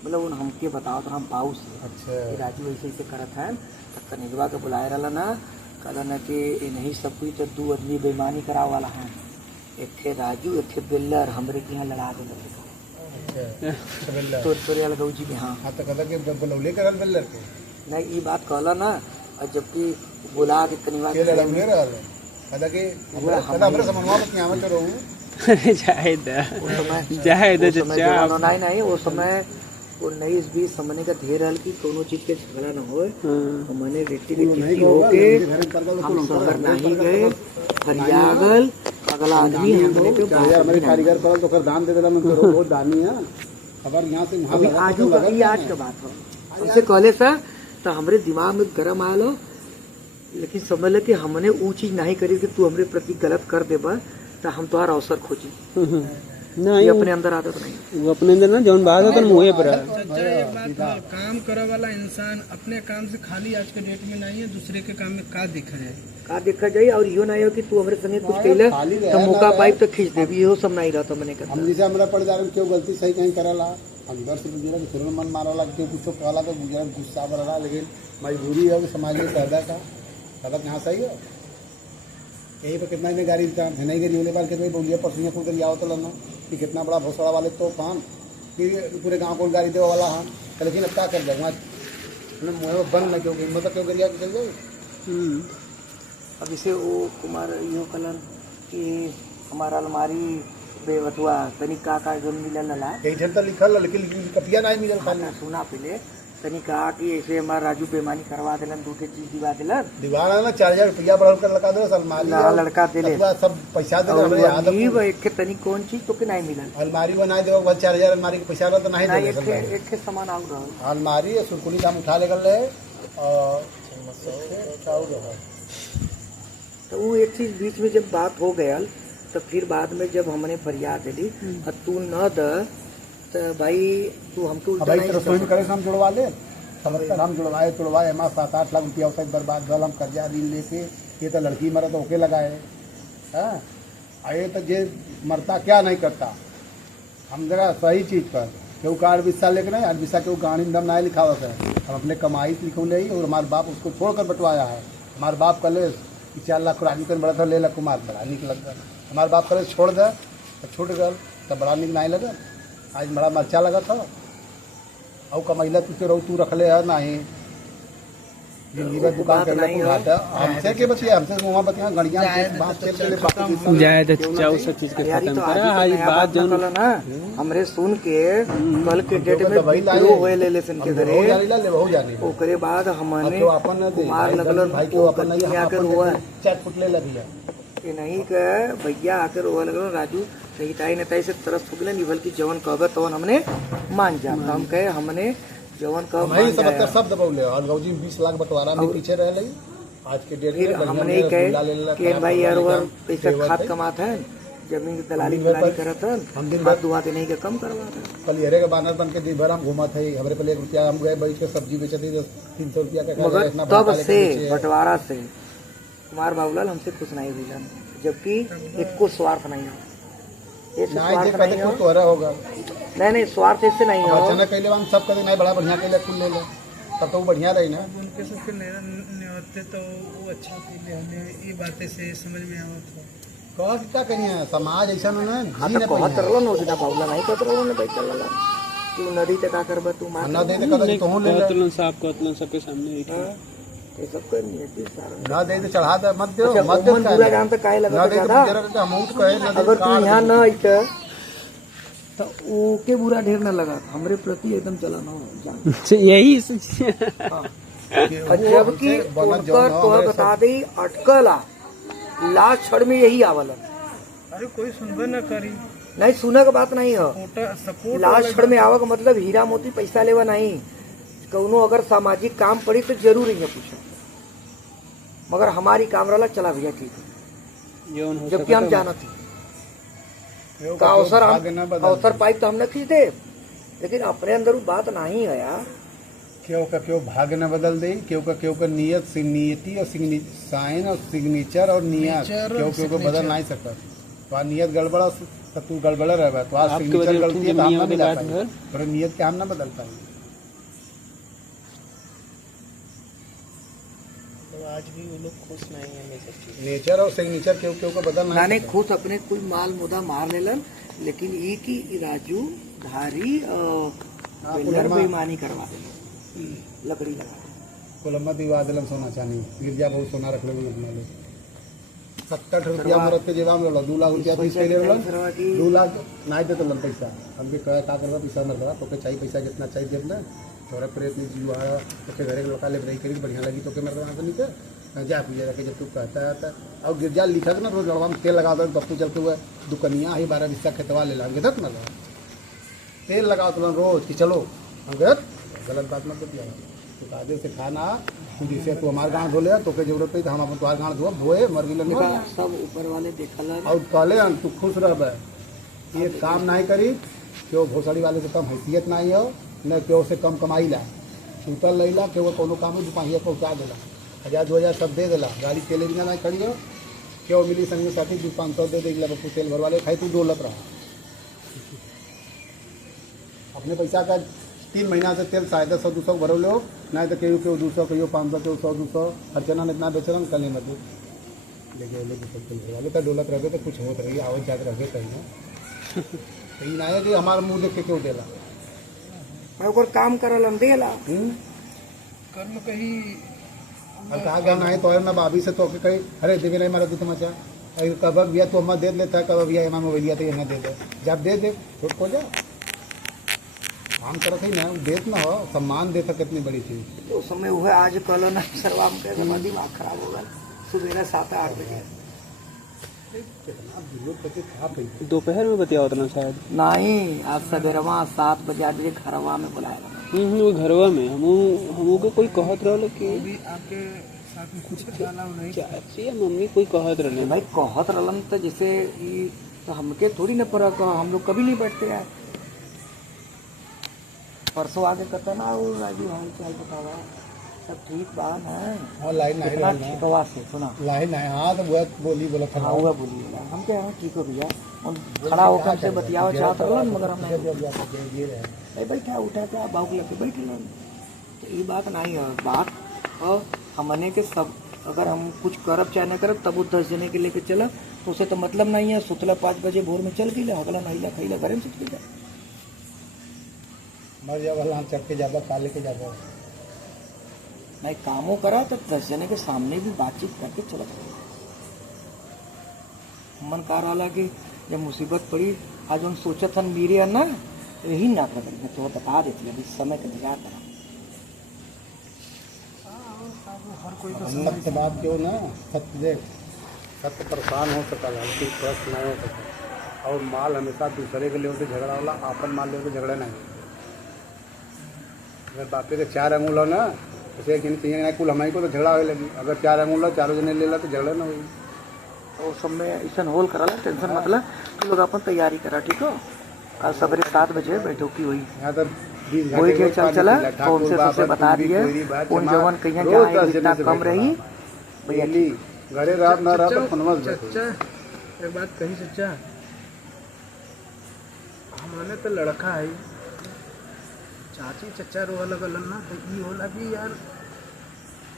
मतलब उन हमके बताओ तो हम बाबू से अच्छा कि राजू ऐसे ऐसे करत है तो कनिकवा के बुलाए रहला ना कहला ना कि नहीं सब कुछ तो 2 आदमी बेईमानी कराव वाला है एक थे राजू एक थे बिल्लर हमरे के यहाँ लड़ा दे अच्छा बेल्लर तोर तोरे वाला गौजी के हाँ हाँ तो कहता कि बलौले करल बेल्लर के नहीं ये बात कहला ना और जबकि बुला के कनिकवा के लड़ौले रहल कहता कि कहता हमरे समनवा में क्या मत रहू अरे जाए दे जाए दे उस समय चचा। जमाना नहीं नहीं वो समय 19-20 समझने का ढेर हल की कोनो चीज के झगड़ा न हो हमने रेटी रेटी होके हम शहर नहीं गए हरियागल अगला आदमी हमने के यार हमारे कारीगर पड़ल तो कर दान दे देला मैं तो बहुत दानी है खबर यहाँ से अभी आजू का ये आज का बात हो हमसे कहले सा तो हमरे दिमाग में गरम आलो लेकिन समझ ले कि हमने वो चीज नहीं करी कि तू हमरे प्रति गलत कर देबा तो हम तोहार अवसर खोजी नहीं ये अपने अंदर आदत नहीं। वो अपने अंदर ना जौन बात होता है मुँह पर है। चाचा एक बात है, काम करे वाला इंसान अपने काम से खाली आज के डेट में नहीं है, दूसरे के काम में का दिखा है। का देखा जाए और यो नहीं हो कि तू हमारे संगे कुछ कहले तो मौका पाइप तो खींच दे, इहो सब नहीं रहता मैंने हम कहता। जैसे हमरा पड़ जा रहे क्यों गलती सही कहीं करला अंदर से गुजरा थोड़ा मन मारला क्यों कुछ कहला तो गुजरा गुस्सा बरला, लेकिन मजबूरी है कि समाज में पैदा का पैदा कहाँ सही है। यही पर कितना इन्हें गाड़ी नहीं गई होने बार कितने बोलिए परसों को गाड़ी आओ तो लड़ना कि कितना बड़ा भोसड़ा वाले तो पान कि पूरे गांव को गाड़ी देने वाला हाँ, लेकिन अब क्या कर जाऊँगा मुँह बंद न क्यों मतलब क्यों गरिया चल जाए। अब इसे वो कुमार यो कलन कि हमारा अलमारी बेवतुआ तनिक का जो मिलल ला यही झंडा लिखल लेकिन कपिया नहीं मिलल खाना सुना पहले तनिक कहा कि ऐसे हमारा राजू बेमानी करवा दिलन, दूसरे चीज दिवा दिलन, दीवाना ना 4000 रुपया बढ़ा कर लगा दे अलमारी लड़का दिले सब पैसा दे एक के तनिक कौन चीज तो के नहीं मिलल। अलमारी बना दे 4000 अलमारी के पैसा तो नहीं दे एक के सामान आउ रहल अलमारी सुरकुली दाम उठा लेकर ले और तो वो एक चीज बीच में जब बात हो गया तो फिर बाद में जब हमने फरियाद दिली तू न द तो भाई तू हमको उल्टा भाई नहीं रसोई में करे हम जुड़वा ले समझकर हम जुड़वाए हमारा 7-8 लाख रुपया उसका बर्बाद गल हम कर्जा ऋण लेके ये तो लड़की मरा तो ओके लगाए हाँ आए तो ये मरता क्या नहीं करता हम जरा सही चीज पर क्यों कार विस्सा लेकर नहीं आज विस्सा क्यों गाड़ी में दम नहीं लिखा हुआ है हम अपने कमाई से लिखो ले और हमारे बाप उसको छोड़कर बंटवाया है। हमारे बाप कले 4 लाख राजी कर बड़ा था ले ला कुमार बड़ा निक लग गया हमारे बाप कले छोड़ दे तो छूट गल तो बड़ा निक नहीं लगा आज बड़ा मर्चा लगा था और कमैला तुझे रहो तू रख ले है नहीं जिंदगी में दुकान करने को घाटा हमसे के बचिए हमसे वहाँ बतिया गड़िया बात चल जाए तो चाहो सब चीज के खत्म करा हाई बात जो ना हमरे सुन के कल के डेट में वीडियो होए ले लेसन के धरे हो जाने ओकरे बाद हमने अपन कुमार लगल भाई को अपन नहीं आकर हुआ चट फुटले लगी है कि नहीं के भैया आकर हुआ लगल राजू सही ताई नेताई से तरस हो गए निभल की जवन कहबे तवन हमने मान जा हम कहे हमने जवन कह भाई सब सब दबौले और गौजी 20 लाख बंटवारा में पीछे रह लई आज के डेट में हमने कहे कि भाई यार वो पैसा खाद कमाता है जमीन की दलाली दलाली करत है हम दिन बाद दुआ के नहीं के कम करवाता है कलियरे के बानर बन के दिन भर हम घूमत है हमरे पे 1 रुपया हम गए बैठ के सब्जी बेचते 300 रुपया का मगर तब से बंटवारा से कुमार बाबूलाल हमसे खुश नहीं हुई जबकि एक को स्वार्थ नहीं हो होगा नहीं स्वार्थ इससे नहीं हो अचानक कहले हम सब कदे नहीं बड़ा बढ़िया कहले कुल ले लो तब तो बढ़िया रही ना उनके सबके होते तो वो अच्छा कहले हमें ये बातें से समझ में आवत हो कह क्या करिए समाज ऐसा ना हां तो कहत रहलो न ओजना बाबूला नहीं कहत रहलो न बैठ चलला तू नदी ते का करबे तू मार न दे तो कदे तो ले तुलन साहब को तुलन सबके सामने ये सब कर नियति सारा ना दे तो चढ़ा दे मत दे मत दे पूरा गांव तक काहे लगा ज्यादा हम कहे ना अगर तू यहां न आइत तो ओके बुरा ढेर न लगा हमरे प्रति एकदम चला ना यही जबकि उनकर तो बता दी अटकला लास्ट क्षण में यही आवल अरे कोई सुनबे न करी नहीं सुने का बात नहीं है सपोर्ट लास्ट क्षण में आवा का मतलब हीरा मोती पैसा लेवा नहीं कौनो अगर सामाजिक काम पड़ी तो जरूर ही पूछा मगर हमारी काम रहा चला भैया ठीक है जबकि हम जाना थे का अवसर पाइप तो हम न खींच दे लेकिन अपने अंदर वो बात नहीं है यार क्यों का क्यों भाग्य न बदल दे क्यों का नियत नियति और साइन और सिग्नेचर और नियत क्यों को बदल नहीं सकता तो नियत गड़बड़ा तो तू गड़बड़ा रह तो आज सिग्नेचर गलती है तो हम न मिला पर नियत के हम न बदल पाएंगे आज भी वो लोग खुश नहीं है ये सब चीज नेचर और सिग्नेचर क्यों को बदल नहीं खुश अपने कोई माल मुदा मार लेलन लेकिन ये की राजू धारी बेईमानी करवा दे लकड़ी लगा कोलम्बा दिवा दिलम सोना चांदी गिरजा बहुत सोना रख ले 70 रुपया मरद के जेबा में 2 लाख रुपया फीस ले लेलन 2 लाख नहीं देते लन पैसा हम भी कहे का करबा पैसा न करबा तो के चाहिए पैसा जितना चाहिए दे ना तोरा प्रेत में जीवा तो के घरे लड़का ले रही करी बढ़िया लगी तो के मेरे वहां से नहीं जा पूजा रखे जब तू कहता है और गिरजा लिखा ना रोज लड़वा में तेल लगा दो बप्पू चलते हुए दुकनिया ही 12 बिस्सा खेतवा ले लाएंगे तक ना तेल लगाओ तो रोज कि चलो अगर गलत बात मत बतिया तो कादे से खाना तू जैसे तू हमारे गाँव धो ले तो के जरूरत है तो हम अपन तुम्हारे गाँव धो धोए मर गिल सब ऊपर वाले देखल और कहले तू खुश रह ये काम नहीं करी क्यों भोसड़ी वाले से कम हैसियत नहीं हो न क्यों से कम कमाई ला सूतल लैला क्यों कोनो काम में दुपाहिया पहुँचा देला 1000-2000 सब दे देला गाड़ी तेल बिना नहीं खड़ी हो क्यों मिली संग में साथी 500 दे देला बप्पू तेल भरवा ले खाई तू डोलत रहा अपने पैसा का 3 महीना से तेल शायद 100-200 भरो लो नहीं तो क्यों 200 क्यों 500 क्यों 100-200 खर्चना इतना बेच रहा कल नहीं मतलब लेके सब तेल भरवा ले तो डोलत रहे तो कुछ होत रही आवत जात रहे कहीं ना कहीं ना है कि हमारा मुँह देख के क्यों देला ओकर काम करल हम देला कर्म कहीं और कहा गया नहीं तो मैं भाभी से तो कही अरे देवे नहीं मारा तू तमाचा कब भैया तो अम्मा दे लेता है कब भैया एमा मोबाइलिया तो ना दे दे जब दे छोट को जा काम करत ही ना देत ना हो सम्मान देता कितनी बड़ी चीज तो समय हुआ आज कल ना सरवा में कहते दिमाग खराब हो गया सुबह 7-8 बजे कितना बिलो कते खा पई दोपहर में बतिया उतना शायद नहीं आज सवेरवा 7 बजे आज घरवा में बुलाया वो घरवा में हमू के कोई कहत रहल कि भी आपके साथ में कुछ डाला नहीं चाची या मम्मी कोई कहत रहले भाई कहत रहलन तो जैसे तो हमके थोड़ी न पड़ा हम लोग कभी नहीं बैठते यार परसों आगे कहता ना वो राजू हाल चाल बतावा सब ठीक बात है हां लाइन नहीं कितना रहना छिपवा से सुना लाइन नहीं हां तो वो बोली बोला था हाँ हुआ बोली हम क्या है ठीक हो भैया हम खड़ा होकर हमसे बतियावा चाहत रहलन मगर हम नहीं भाई बैठा उठा के बाबू लगे बैठ लन तो ये बात नहीं है बात और हमने के सब अगर हम कुछ करब चाहे न करब तब वो 10 जने के लेके चला तो उसे तो मतलब नहीं है सुतला 5 बजे भोर में चल गई अगला नहीला खैला घरे में सुत गया मर जा वाला चढ़ के जाबा खा लेके जाबा नहीं कामों करा तो 10 जने के सामने भी बातचीत करके चला मन कह रहा कि जब मुसीबत पड़ी आज हम सोचा था मेरे ना यही ना कर मैं तो बता देती अभी समय का इंतजार करा हिम्मत के बाद क्यों ना सत्य देख सत्य परेशान हो सकता है हल्की स्वस्थ नहीं हो सकता और माल हमेशा दूसरे के लिए होते झगड़ा होला आपन माल ले झगड़ा नहीं अगर बापे के 4 अंगूल हो ना जैसे कि नहीं कुल हमारी को तो झगड़ा होने लगी अगर 4 अंगूल हो 4 जने ले ला तो झगड़ा ना होगी तो सब में ऐसा होल करा टेंशन मतलब तू लोग अपन तैयारी करा ठीक हो कल सवेरे 7 बजे बैठकी हुई यहाँ तो 20 वही घंटे के चल चला तो उनसे सबसे बता दिए उन जवन कहीं जाए जितना कम रही भैया घरे रात ना रहा तो फनमस चच्चा एक बात कही चच्चा हमारे तो लड़का है चाची चच्चा रोआ लगल ना तो ये होला कि यार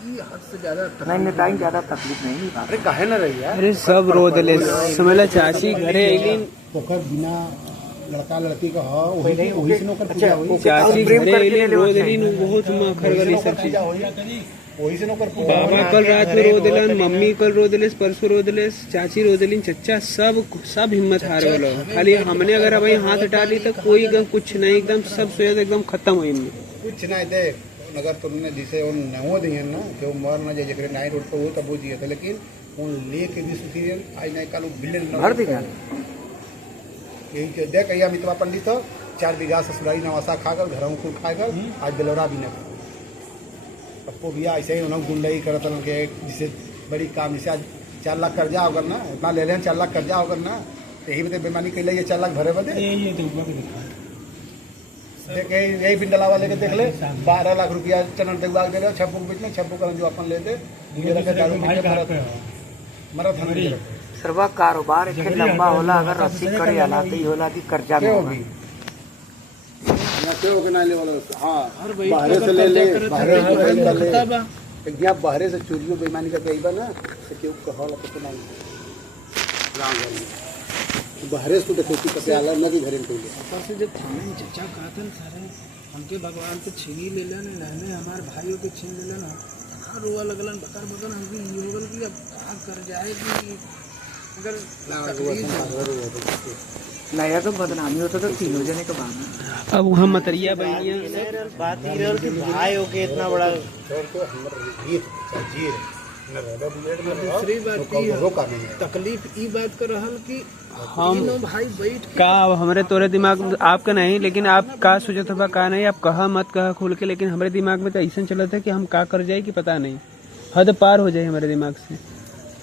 ये हद से ज्यादा नहीं टाइम ज्यादा तकलीफ नहीं हुई अरे काहे ना रही यार अरे सब रो दिले समझला चाची घरे अइलीन ओकर बिना लड़का लड़की का हो वही से नौकर पूजा हुई चाची घरे अइलीन रो दिलीन बहुत मखर गली सब चीज वही से नौकर पूजा बाबा कल रात में रो दिलन मम्मी कल रो दिलेस परसों रो दिलेस चाची रो दिलीन चच्चा सब हिम्मत हार गलो खाली हमने अगर अब हाथ हटा ली तो कोई एकदम कुछ नहीं एकदम सब सोया एकदम खत्म हुई कुछ नहीं देख अगर तुमने जिसे उन नहो दिए ना जो मर ना जाए जगह नाई रोड पर हो तब वो जिए थे लेकिन उन लेके भी सुखी आज नहीं कल बिल्डर भर दिया यही देख या मितवा पंडित हो 4 बीघा ससुरारी नवासा खाकर घरों को खाकर आज बेलौरा भी न पप्पो भैया ऐसे ही उन्होंने गुंडई करता के जिसे बड़ी काम जैसे आज 4 लाख कर्जा होकर ना इतना ले लें 4 लाख कर्जा होकर ना यही बता बेमानी कैले ये 4 लाख भरे बदे देख यही पिंडला वाले के देख ले 12 लाख रुपया चनन देवा दे रहे 6 बीच में 6 जो अपन लेते मरत सर्वा कारोबार एक लंबा होला अगर रस्सी कड़े आला तो होला की कर्जा में होगा क्यों के ना ले वाला हां बाहर से ले ले बाहर से कर ले यहाँ बाहर से चोरियों बेईमानी का कहीं बा ना तो क्यों कहला तो नहीं गांव घर में बाहर से तो देखो कि पते आला ना कि घर में कोई ऊपर से जब थाने में चच्चा कहा था सारे हमके भगवान को छीनी ले लेना रहने हमारे भाइयों के छीन ले लेना कहाँ रोआ लगलन बकर बकर हमकी ये होगल कि अब कहाँ कर जाए कि अगर नया तो बदनामी होता तो 3 जने के बाद अब हम मतरिया बनिया बात ही रहल कि भाई हो के इतना बड़ा दूसरी बात तकलीफ ई बात कर रहल कि हम भाई बैठ का अब हमारे तोरे दिमाग में आपका नहीं लेकिन आप का सोचत बा का नहीं आप कहा मत कहा खोल के लेकिन हमारे दिमाग में तो ऐसा चलता है कि हम का कर जाए कि पता नहीं हद पार हो जाए हमारे दिमाग से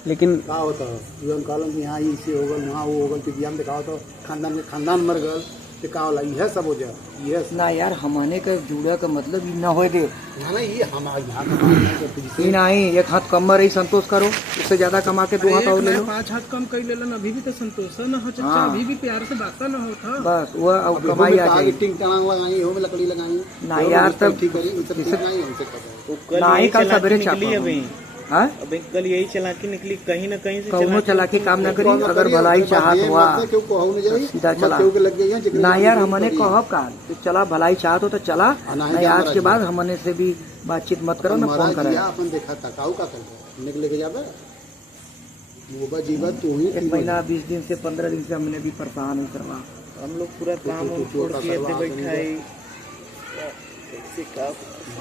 लेकिन का होता है जीवन कालन की यहाँ इसे होगल वहाँ वो होगल तो हम दिखाओ तो खानदान मर गल तो का होला यह सब हो जाए यह ना यार हमने का जुड़ा का मतलब ई ना होए दे ना ये हम यहाँ का ई नहीं एक हाथ कम रही संतोष करो उससे ज्यादा कमा के दो हाथ और ले लो 5 हाथ कम कर लेलन अभी भी तो संतोष न हो चचा अभी भी प्यार से बात न होता बस वो अब कमाई आ जाएगी टिंग टनांग लगाई हो में लकड़ी लगाई ना यार तब ठीक करी उनसे ठीक नहीं हमसे कर वो कल ना ही यही कल सवेरे चालाकी निकली छापा अभी हाँ अभी कल यही चालाकी निकली कहीं ना कहीं से कौनो चलाकी काम न करी अगर भलाई चाहत हुआ क्यों कहू नहीं जाई सीधा चला क्यों के लग गई है ना यार हमने कहब का तो चला भलाई चाहत हो तो चला नहीं आज के बाद हमने से भी बातचीत मत करो ना फोन करो अपन देखा था काऊ का कर हमने लेके जाबे मोबा जीवा तू ही 1 महीना 20 दिन से 15 दिन से हमने भी परेशान ही करवा हम लोग पूरा काम तो छोड़ के ऐसे बैठाई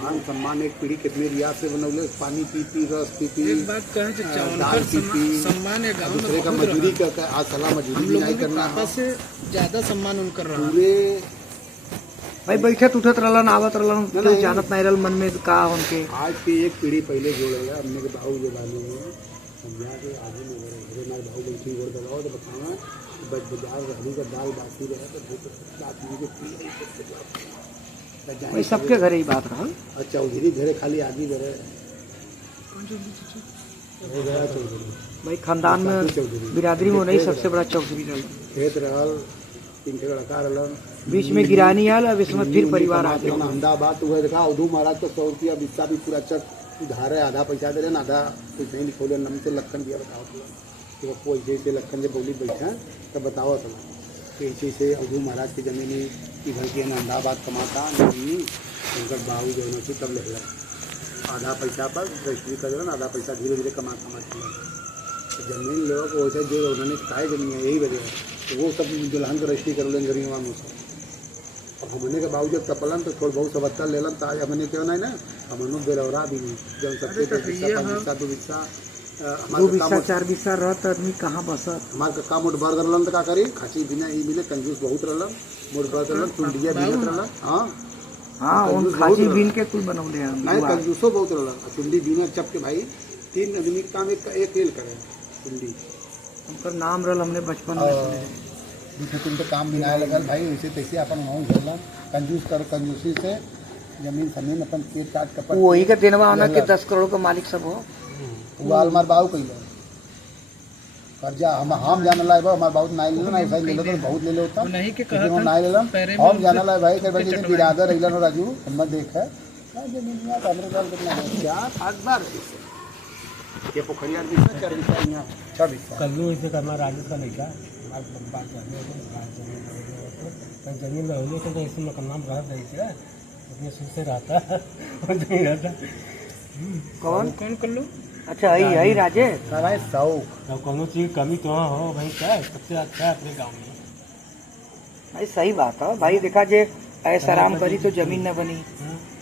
मान सम्मान एक पीढ़ी कितने रियाज से बनौले पानी पीती रस पीती एक बात कहे चचा दाल उनकर पीती सम्मान है गांव में दूसरे का बहुत मजदूरी रहा। का आज सलाह हम मजदूरी भी लोगों नहीं के करना पापा से ज्यादा सम्मान उनकर रहा पूरे भाई बैठत उठत रहलन आवत रहलन तो जानत नहीं रहल मन में का उनके आज की एक पीढ़ी पहले जोड़ेगा हमने के बाबू जो बालू में समझा के आगे नहीं बढ़े मेरे हमारे भाव बैठी गोड़ दबाओ तो बताना बाजार रहली का दाल बासी रहे तो बहुत बात नहीं के भाई सबके घरे ही बात रहल और चौधरी घरे खाली आदमी घरे हो गया चौधरी भाई खानदान में चौधरी बिरादरी में नहीं सबसे बड़ा चौधरी रहल खेत रहल 3 ठे लड़का रहलन बीच में गिरानी आयल अब इसमें फिर परिवार आ गया अहमदाबाद तो देखा उधू महाराज का 100 रुपया बिस्सा भी पूरा चक उधार है आधा पैसा दे रहे ना आधा पैसा ही लिखोले नम से लखन दिया बताओ कि वो ऐसे ऐसे लखन से बोली बैठा तब बताओ तो ऐसे से उधू महाराज की जमीन की घर की अहमदाबाद कमाता नहीं उनका बाबू जो है तब ले आधा पैसा पर रजिस्ट्री कर देना आधा पैसा धीरे धीरे कमा चला जमीन लोग वैसे जो उन्होंने खाए जमीन है यही वजह है तो वो सब दुल्हन को रजिस्ट्री कर लें गरीब में से अब हमने के बाबू जब तपलन तो थोड़ा बहुत सबत्ता ले लन तो आज हमने क्यों नहीं ना हमने बेलौरा भी जब सबसे दो बिस्सा 2 बिस्सा 4 बिस्सा रहत आदमी कहाँ बसत हमारे कक्का मोट भर रहलन तो का करी खाची बिना ई मिले कंजूस बहुत रहलन मोट भर रहलन टुंडिया बिनत रहलन हाँ हाँ उन खाजी बीन के कुल बनौले हैं नहीं कंजूसो बहुत रहलन टुंडी बिना चप के भाई 3 आदमी का काम एक फेल करे टुंडी उनका नाम रहल हमने बचपन में सुने दूसरे तुम तो काम भी ना लगल भाई वैसे तैसे अपन वहाँ झेलन कंजूस कर कंजूसी से जमीन जमीन अपन खेत काट कर वही के दिनवा होना कि 10 करोड़ का मालिक सब हो वो हमार बाबू कही कर्जा हम जाने ला हमारे बहुत नाई ले ना ऐसा ले लो तो बहुत ले लो होता नहीं के कहा था नाई ले पैरे हम जाने ला भाई कई बजे बिरादर रहिलन और राजू हम देख है जमीन में 15 साल कितना है क्या 7 बार ये पोखरिया भी 4 बिस्सा यहाँ 6 बिस्सा कल्लू ऐसे करना राजू का लड़का बात जमीन में होने तो इसमें का नाम रह रही है अपने सुर से रहता और नहीं रहता कौन कौन कर लो अच्छा यही राजेश भाई शौक अब कौन चीज कमी तो हो भाई क्या है सबसे अच्छा है अपने गाँव में भाई सही बात है भाई देखा जे ऐसा आराम करी तो जमीन न बनी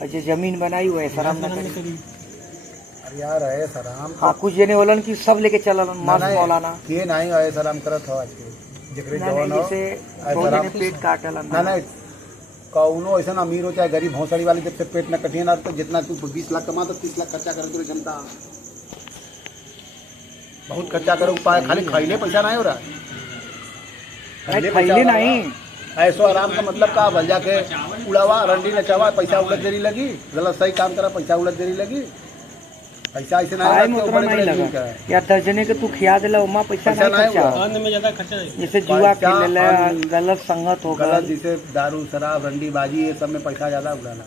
और जो जमीन बनाई वो ऐसा आराम न करी अरे यार है सराम हाँ कुछ जने बोलन कि सब लेके चलन मास मौलाना के नहीं है सराम करत हो आज के जकरे जवान हो जैसे बहुत जने पेट काटलन ना नहीं कौनो ऐसा अमीर हो चाहे गरीब भौसड़ी वाली जब से पेट न कटिए ना तो जितना तू 20 लाख कमा तो 30 लाख खर्चा करे तो जनता बहुत खर्चा करे उपाय खाली खाइले पैसा नहीं हो रहा खैले नहीं ऐसो आराम का मतलब का भल जाके उड़ावा रंडी नचावा पैसा उड़त देरी लगी गलत सही काम करा पैसा उड़त देरी लगी पैसा ऐसे खाए में उतना नहीं लगा या दर्जने के तू खिया दिला उमा पैसा नहीं खर्चा अन्न में ज्यादा खर्चा है जैसे जुआ खेल ले गलत संगत हो गलत जैसे दारू शराब रंडी बाजी ये सब में पैसा ज्यादा उड़ाना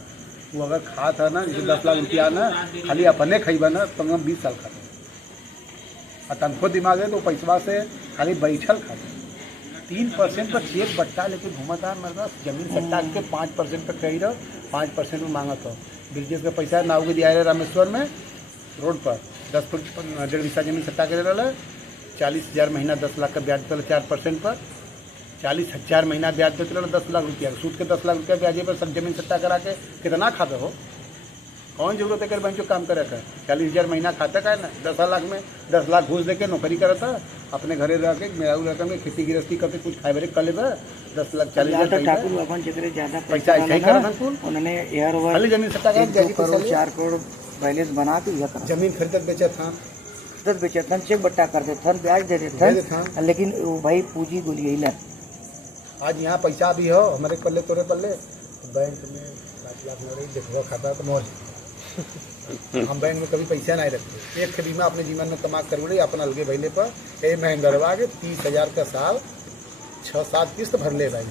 वो अगर खात है ना जैसे 10 लाख रुपया ना खाली अपने खइबा ना तो 20 साल खाते और तनखो दिमाग है तो पैसा से खाली बैठल खाते 3% पर चेक बट्टा लेके घूमता मरदा जमीन सट्टा के 5% पे कही रहो 5% में मांगत हो ब्रिजेश का पैसा नाव के दिया है रामेश्वर में रोड पर 10 फुट 1.5 बिस्सा जमीन सट्टा करे रहा 40,000 महीना 10 लाख का ब्याज देते 4% पर 40,000 महीना ब्याज देते रहा 10 लाख रुपया सूद के 10 लाख रुपया ब्याजे पर सब जमीन सट्टा करा के कितना खाते हो कौन जरूरत है कर बैंक काम करे का 40,000 महीना खाता का है ना 10 लाख में 10 लाख घूस देके नौकरी करता अपने घरे रह के मेरा लड़का में खेती गृहस्थी करके कुछ खाए बरे कर ले 10 लाख 40,000 ठाकुर अपन जितने ज्यादा पैसा ऐसा ही करा उन्होंने एयर ओवर खाली जमीन सट्टा 2 करोड़ 4 करोड़ बैलेंस बना के यह करा जमीन खरीदक बेचा था बेचतन बेचतन चेक बट्टा कर देथन ब्याज दे देथन लेकिन वो भाई पूंजी गोली ना आज यहाँ पैसा भी हो हमारे पल्ले तोरे पल्ले तो बैंक में 5 लाख हो रही देखो खाता तो मौज हम बैंक में कभी पैसा नहीं रखते एक बीमा अपने जीवन में कमा कर बोले अपन अलगे भैले पर ए महेंद्रवा के 30,000 का साल 6-7 किस्त भर ले भाई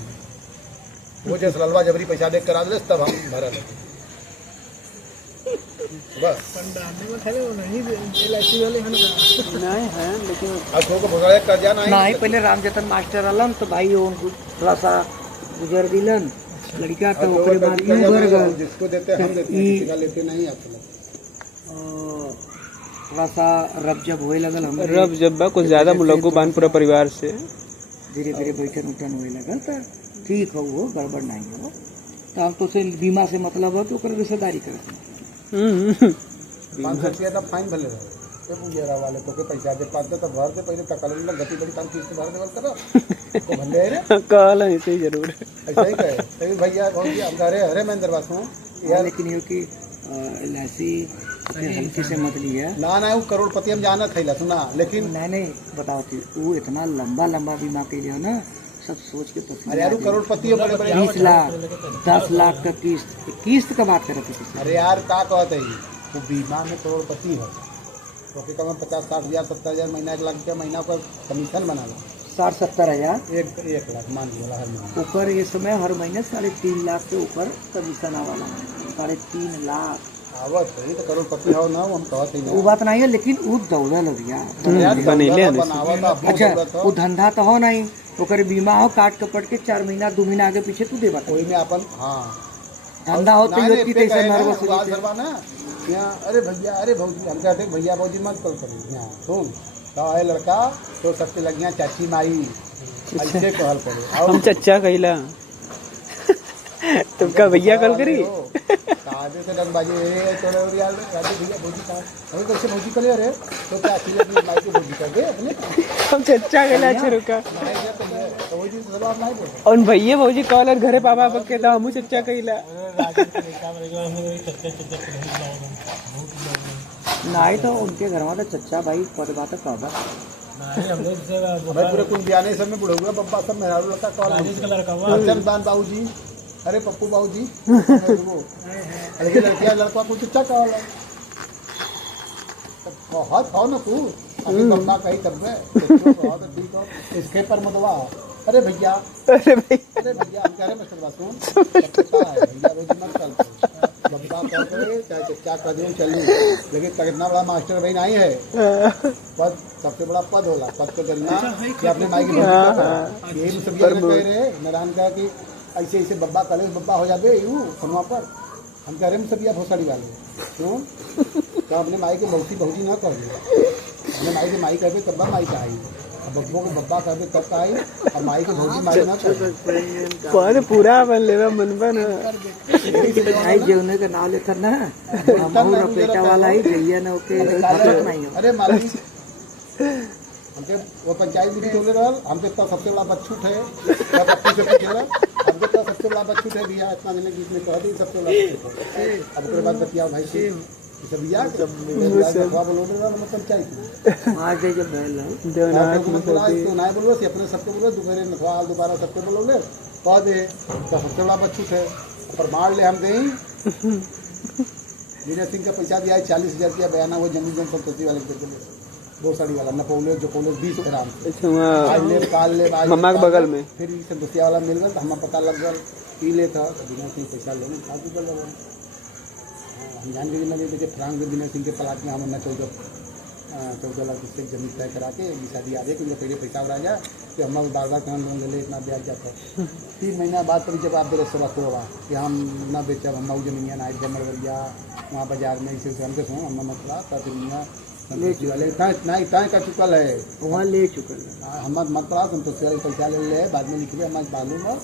वो जैसे ललवा जबरी पैसा देख करा दे तब हम भरा लगे बस पंडाने में खाली वो नहीं LIC वाले हैं ना नहीं है लेकिन अब को भोगड़े कर्जा नहीं पहले रामजतन मास्टर अलम तो भाई उनको थोड़ा सा गुजर दिलन लड़का तो ओकरे बाद यूं भर गए जिसको देते हम देते हैं किसी का लेते नहीं आप लोग थोड़ा सा रब जब होए लगल हम रब जब बा कुछ ज्यादा मुलग्गू बान पूरा परिवार से धीरे धीरे बैठन उठन होए लगल तो ठीक हो वो गड़बड़ नहीं हो तो हम तो से बीमा से मतलब है तो ओकर रिश्तेदारी करते हैं 500 रुपया तब फाइन भले रहे ये पूछेरा वाले तो के पैसा दे पाते तो भर दे पहले तकल में गति बड़ी काम किस्त भर देवल करो तो भले रे कहल है सही जरूर ऐसा ही कहे तभी भैया कौन जी हम घरे हरे महेंद्र बास हूं यार लेकिन ये कि LIC हल्की से मत लिया ना वो करोड़पति हम जाना खैला सुना लेकिन नहीं बताओ थी वो इतना लंबा लंबा बीमा के लिए ना सब सोच के पसंद अरे यार वो करोड़पति हो बड़े बड़े 20 लाख 10 लाख का किस्त का बात कर रहे थे अरे यार का कहते हैं वो बीमा में करोड़पति है तो के कम 50-60 हजार 70,000 महीना 1 लाख रुपया महीना पर कमीशन बना ला 60-70 हजार 1 लाख मान लिया हर महीने ऊपर ये समय हर महीने 3.5 लाख के ऊपर कमीशन आवाला 3.5 लाख आवत है तो करोड़पति हो ना हम कहते हैं वो बात नहीं है लेकिन वो दौड़ल भैया बनेले अच्छा वो धंधा तो हो नहीं ओकर बीमा हो काट कपट के 4 महीना 2 महीना आगे पीछे तू दे बता कोई में अपन हाँ धंधा होते ही होती कैसे नर्वस हो ना यहाँ अरे भौजी हम कहते भैया भौजी मत कल करो यहाँ सुन तो है लड़का तो सबसे लग गया चाची माई ऐसे कहल करो हम चच्चा कहला तुमका भैया कल करी काजे से डंगबाजी तोड़े और यार राजू भैया भौजी का अभी कैसे भौजी करे अरे तो क्या अच्छी लगी माई को भौजी कर दे अपने हम चच्चा कहला अच्छा रुका तो भौजी से जवाब नहीं दे और भैया भौजी कहल घरे पापा पक्के था हमू चच्चा कहला नहीं तो उनके घर में तो चच्चा भाई पद बात कहबा हमें पूरे कुछ बयाने सब में बुढ़ा हुआ बब्बा सब मेहरारू लड़का कॉल चंदबान बाबूजी अरे पप्पू बाबूजी लड़किया लड़का कुछ अच्छा कॉल बहुत हो ना तू अभी बब्बा कही तब तो ठीक हो इसके पर मतवा अरे भैया हम कह रहे मिस्टर बासुन भैया भौजी मत चल बब्बा कह करे चाहे चच्चा कर दूँ चलूँ लेकिन कितना बड़ा मास्टर भाई नहीं है पद सबसे बड़ा पद होला पद को करना कि अपने माई की यही सब कह रहे नारायण कहा कि ऐसे ऐसे बब्बा कले बब्बा हो जाते यूँ सुनवा पर हम कह रहे हैं सब यह भोसड़ी वाले क्यों तो अपने माई की बहुती बहुजी ना कर दे अपने माई की माई कहते तब माई का आई बब्बो को बब्बा कहते तब का आई और माई की भौजी माई ना कर पूरा बन लेवा मन बन आई जेवने का नाम लेकर ना हमहू रपेटा वाला ही जइया ना ओके नहीं हो अरे मालिक हमके वो पंचायत भी बोले रहल हमके तो सबसे बड़ा बच्छूट है सब अपनी से पूछेला हमके तो सबसे बड़ा बच्छूट है भैया इतना मैंने बीच में कह दी सबसे बड़ा बच्छूट है अब उसके बाद बतिया भाई से सब भैया सब बोलो ना पंचायत आज जब बैल तो ना बोलो से अपने सबके बोलो दोबारा सबके बोलो ले कह दे तो सबसे बड़ा बच्छूट है पर मार ले हम गई विनय सिंह का पैसा दिया है 40,000 रुपया बयाना वो जमीन जन संपत्ति वाले के भोसड़ी वाला नपोले जो कोले 20 ग्राम आज ले काल ले मम्मा के बगल में फिर संतोषिया वाला मिल गया तो हमें पता लग गया पी ले था तो विनय सिंह पैसा लेने काफी कर लगा हम जान के ना देखिए फ्रांक के विनय सिंह के प्लाट में हम 14 लाख से जमीन तय करा के शादी आ जाए क्योंकि पहले पैसा उड़ा जाए कि हम बार बार कहाँ लोन ले ले इतना ब्याज जाता है 3 महीना बाद फिर जब आप से वक्त होगा कि हम ना बेचा हम जमीनिया ना जमर गया वहाँ बाजार में इसे हमके सुनो हम मतलब संतोषी वाले इतना का चुकल है वहाँ ले चुकल है हम मत पड़ा संतोषी वाले पैसा ले ले बाद में निकले हमारे मालूम है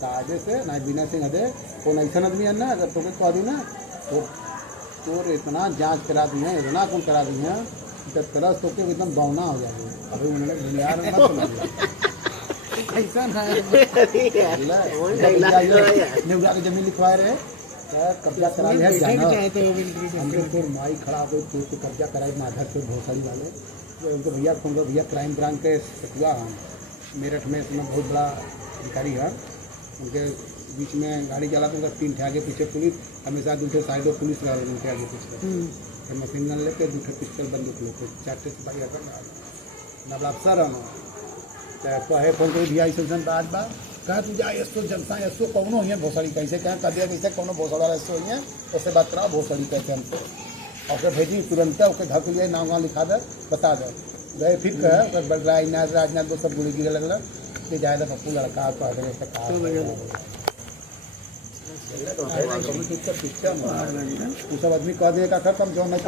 काजे से ना विनय सिंह हदे कौन ऐसा आदमी है ना अगर तो कह दी ना तो इतना जांच करा दी है इतना कौन करा दी है जब तरस तो एकदम बौना हो जाएगी अभी उन्होंने दुनिया में ऐसा नेवरा की जमीन लिखवाए रहे कब्जा करा लिया जाना चाहते हो बिल्कुल हमने तो माई खड़ा हो तो कब्जा कराई माधर से भोसड़ी वाले तो उनको भैया फोन कर भैया क्राइम ब्रांच के सतुआ हम मेरठ में इसमें बहुत बड़ा अधिकारी है उनके बीच में गाड़ी चला तो उनका 3 ठे आगे पीछे पुलिस हमेशा 2 ठे साइड में पुलिस रहा उनके आगे पीछे तो मशीन गन लेके 2 ठे पिस्टल बंदूक लेके 4 ठे सिपाही रखा मतलब अफसर हम कहे फोन कर भैया ऐसे बात बात कहा तू जा एसो जनता एसो कौनो है भोसड़ी कैसे क्या कर दिया कैसे कौनो भोसड़ा एसो है उससे बात करा भोसड़ी कैसे हमसे और फिर भेजी तुरंत ओके घर के लिए नाम वाम लिखा दे बता दे गए फिर कहे राजनाथ राजनाथ को सब गोली गिरे लगल कि जाए तो पप्पू लड़का तो आगे से कहा तू सब आदमी कह देगा खर कम जो मैं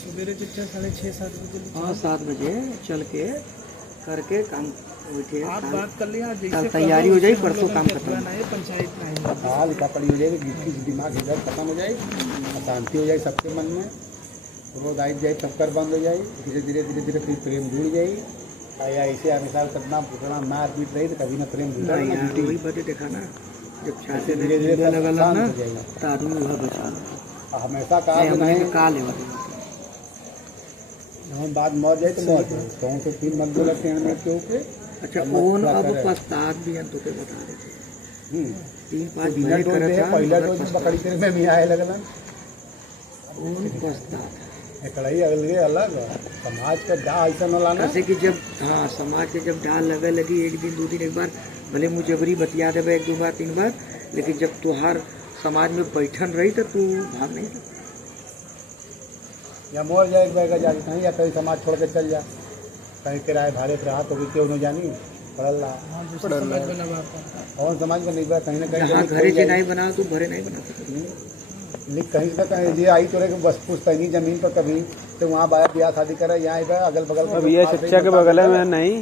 सवेरे चचा 6:30-7 बजे हाँ 7 बजे चल के करके काम उठे आप बात कर लिया कल तैयारी हो जाए परसों काम खत्म है पंचायत में हाँ लिखा पड़ी हो जाएगी जिसकी दिमाग इधर खत्म हो जाएगी अशांति हो जाए सबके मन में रोज आई जाए चक्कर बंद हो जाए धीरे धीरे धीरे धीरे फिर प्रेम जुड़ जाएगी या ऐसे हमेशा करना पुतना मार पीट रही तो कभी ना प्रेम जुड़ा वही बातें देखा ना जब छाते धीरे धीरे लगा ना तो आदमी वह बचा हमेशा कहा नहीं काल है हम बाद मर जाए तो मर जाए कौन से 3 बंदे लगते हैं हमें के ऊपर अच्छा कौन अब पश्चात भी हम तो बता देते 3-5 बिना डोज दे पहला डोज में बकरी तेरे में भी आए लगलन कौन पश्चात कड़ाई अगले अलग समाज का डाल ऐसा न लाना जैसे कि जब हाँ समाज के जब डाल लगे लगी 1 दिन 2 दिन एक बार भले मुझे जबरी बतिया देवे 1-2 बार 3 बार लेकिन जब तुहार समाज में बैठन रही तो तू भाग नहीं या मोर जाए एक बैगा जाती कहीं या कहीं समाज छोड़ के चल जा कहीं किराए भाड़े पर रहा तो भी क्यों नहीं जानी पढ़ल रहा और समाज में नहीं बा कहीं ना कहीं घरे से नहीं बना तू भरे नहीं बना सकते लिख कहीं से कहीं ये आई तोरे बस पुश्तैनी जमीन पर कभी तो वहाँ बाया ब्याह शादी करे यहाँ अगल बगल भैया चच्चा के बगल में नहीं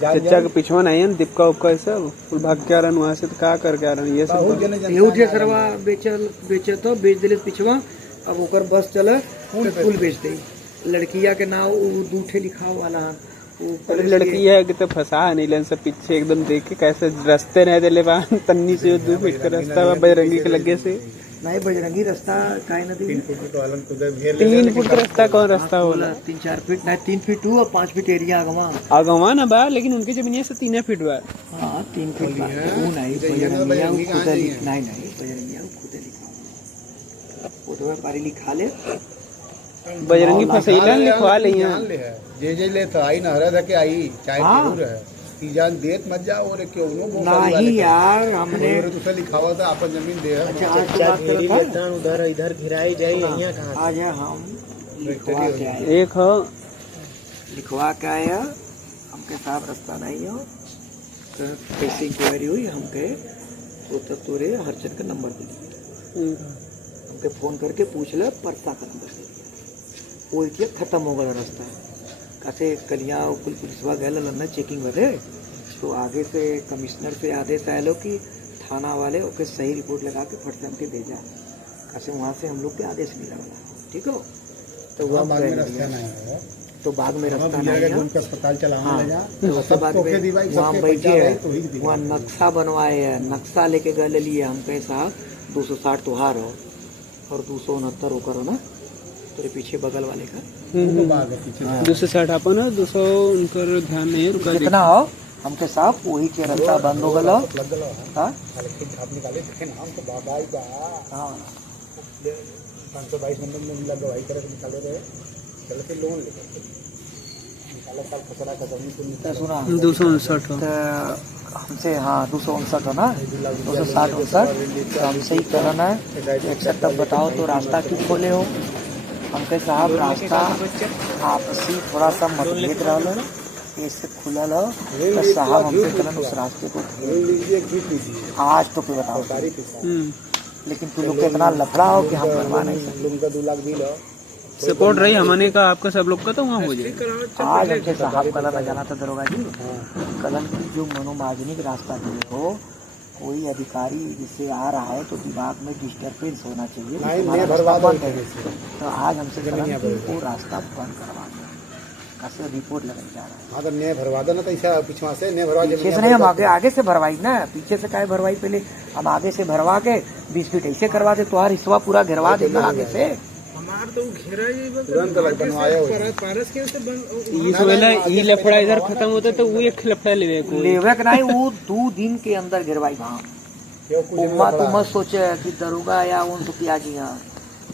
चच्चा के पिछवा नहीं है दिपका उपका सब फुल भाग के आ रहा वहाँ से तो क्या करके आ रहा ये सब सरवा बेचे तो बेच दिले पिछवा अब ओकर बस चला फूल बेच दे लड़किया के नाम 2 ठे लिखा वाला लड़की है कि तो फंसा नहीं लेन सब पीछे एकदम देख के कैसे रास्ते नहीं दे ले तन्नी से 2 फीट का रास्ता बजरंगी के लगे से नहीं बजरंगी रास्ता काहे न दी 3 फुट का रास्ता कौन रास्ता होला 3-4 फीट नहीं 3 फीट और 5 फीट एरिया आगवा ना बा लेकिन उनकी जमीन से 3 फीट बा हाँ 3 फीट बा नहीं बजरंगिया खुद नहीं बजरंगिया खुद लिखा वो पारी लिखा ले बजरंगी फसैला लिखवा ले यहाँ जे ले तो आई न हरा के आई चाहे जरूर है तीजान देत मत जा और क्यों नहीं यार हमने तुझे लिखावा था अपन जमीन दे उधर इधर घिराई जाए यहाँ कहाँ आज हम एक हो लिखवा के आया हमके साफ रास्ता नहीं हो कैसे इंक्वायरी हुई हमके तो तोरे हरचंद का नंबर दे हमके फोन करके पूछ ले परसा का नंबर दे वो खत्म हो गया रास्ता कैसे कलिया कुल पुलिसवा गए लन्ना चेकिंग बदे तो आगे से कमिश्नर से आदेश आए कि थाना वाले ओके सही रिपोर्ट लगा के फट से हमके भेजा कैसे वहाँ से हम लोग के आदेश मिला वाला ठीक हो तो वहाँ बाग में रास्ता नहीं है तो बाग में रास्ता नहीं है अस्पताल चलाने लगा उसके बाद वहाँ बैठे वहाँ नक्शा बनवाए है नक्शा लेके गए लिए हम कहे साहब 260 तुहार हो और 269 होकर हो ना तेरे पीछे बगल वाले का 260 अपन 200 उनकर ध्यान नहीं रुका कितना हो हमके साहब वही के रास्ता बंद हो गलो हाँ 522 नंबर में मिला गवाही करे निकाले रहे चल के लोन ले निकाला साल फसला का जमीन तो सुना 259 हमसे हाँ 259 हो ना 260-259 हमसे ही करना है एक तब बताओ तो रास्ता क्यों खोले हो हमके साहब रास्ता आपसी थोड़ा सा मतभेद रहा इससे खुला लो तो साहब हमसे कलन उस रास्ते को आज तो कोई बताओ लेकिन तुम लोग इतना लफड़ा हो कि हम करवा नहीं सकते 2 लाख बिल सपोर्ट रही हमने का आपका सब लोग का तो वहाँ हो जाए आज हमसे साहब कलन जाना था दरोगा जी कलन की जो मनोमार्जनिक रास्ता दिए हो कोई अधिकारी जिससे आ रहा है तो दिमाग में डिस्टर्बेंस होना चाहिए तो आज हमसे वो रास्ता बंद करवा दो से रिपोर्ट लगाई जा रहा है। हाँ तो नए भरवा देना तो ऐसा पिछवा से नए भरवा पीछे से नहीं, हम आगे से भरवाई ना, पीछे से काहे भरवाई, पहले हम आगे से भरवा के 20 फीट ऐसे करवा दे, तो हिस्सा पूरा घेरवा देगा आगे से। हमार तो घेरा ही तुरंत बनवाया हो। पारस के से इस वाला ये लफड़ा इधर खत्म होता तो वो एक लफड़ा लेवे को लेवक नहीं, वो 2 दिन के अंदर घेरवाई वहाँ। उम्मा तो मत सोचे कि दरोगा या उन तो पिया जी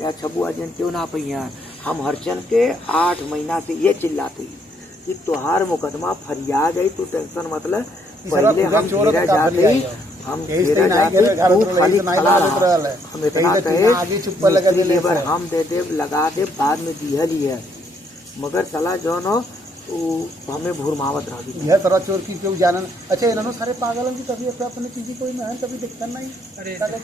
या छबुआ जन क्यों ना पहिया। हम हरचन के 8 महीना से ये चिल्लाते कि तुहार मुकदमा फरिया गई, तू टेंशन मतलब पहले हम घेरा जाते, हम घेरा जाते, तू खाली खड़ा रहा। हम इतना कहे लेबर हम दे दे लगा दे, बाद में दिहल ही है, मगर चला जो न हमें भूरमावत रह गई। यह तरह चोर की क्यों जानन। अच्छा इन्होंने सारे पागल की कभी अपने चीज़ी कोई में कभी देखता नहीं।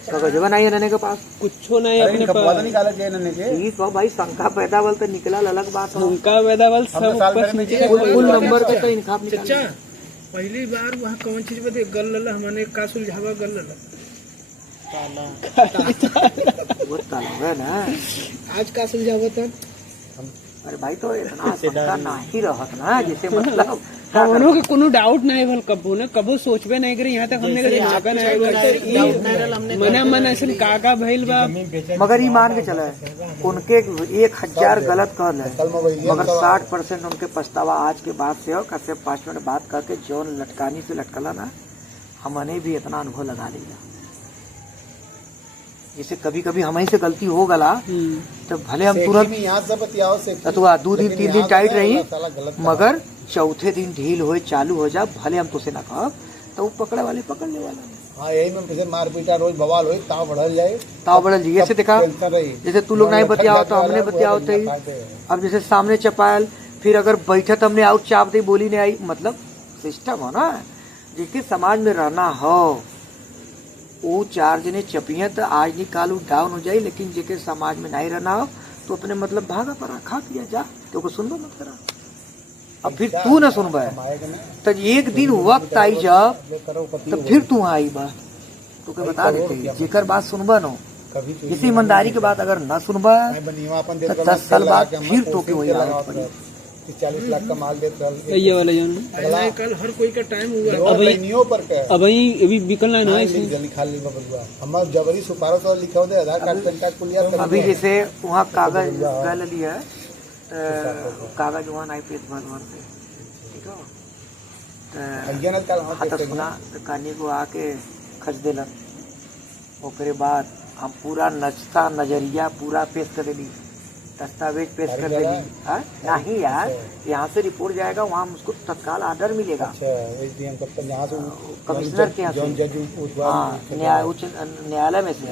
कागजवा नहीं रहने के पास कुछ नहीं अपने पास निकाला जाए इन्होंने के ठीक हो भाई, शंका पैदा बल तो निकला अलग बात हो। उनका पैदावाल सब कुल नंबर के तो इनखाब निकाल। चाचा पहली बार वहाँ कौन चीज बता गल लला हमने का सुलझावा गल लला वो ताला है ना। आज का सुलझावा था। अरे भाई तो इतना शंका नहीं रहत ना, जैसे मतलब हमनों के कोनो डाउट नहीं भल कबो ने कबो सोचबे नहीं करे। यहाँ तक हमने कभी झाका नहीं मना मन ऐसे काका भइल बा, मगर ये मान के चले उनके 1000 गलत कहल है, मगर 60% उनके पछतावा आज के बाद से हो। कैसे 5 मिनट बात करके जौन लटकानी से लटकला ना, हमने भी इतना अनुभव लगा लिया। जैसे कभी कभी हमें से गलती हो गला तो भले हम तुरंत अथवा 2 दिन 3 दिन टाइट रही, मगर चौथे दिन ढील हो चालू हो जा, भले हम तो से ना कह तो वो पकड़े वाले पकड़ने वाला। हाँ यही में मार पीटा रोज बवाल हो, ताव बढ़ल जाए, ताव बढ़ल जी। जैसे देखा जैसे तू लोग नहीं बतियाओ तो हमने बतियाओ थे। अब जैसे सामने चपायल, फिर अगर बैठत हमने आउट चाप दी, बोली नहीं आई, मतलब सिस्टम हो ना। जिसके समाज में रहना हो वो 4 जने चपिए तो आज नहीं काल डाउन हो जाये, लेकिन जेके समाज में नहीं रहना हो तो अपने मतलब भागा पड़ा खा किया जा, तो सुनबो मत करा। अब फिर तू न सुनबा तो एक दिन वक्त आई जब तो फिर तू आई बा तो के बता देते जेकर बात सुनबा नो, इसी ईमानदारी के बात अगर न सुनबा तो 10 साल बाद फिर तो के वही आदत पड़ी। 40 लाख का माल देते ये वाला जो कल हर कोई का टाइम हुआ अब अभी बिकल नहीं ना इसमें जल्दी खा ली बबुआ। हम जबरी सुपारो तो लिखा होते आधार कार्ड पैन कार्ड पुलिया। अभी जैसे वहाँ कागज गल लिया कागज वहाँ नहीं पेट भर से ठीक है हाथ सुना तो कानी को आके खच दिलन। ओकरे बाद हम पूरा नचता नजरिया पूरा पेश कर दी, दस्तावेज पेश कर देगी। नहीं यार, यहाँ से रिपोर्ट जाएगा, वहाँ उसको तत्काल आर्डर मिलेगा कमिश्नर के यहाँ से, हाँ उच्च न्यायालय में से।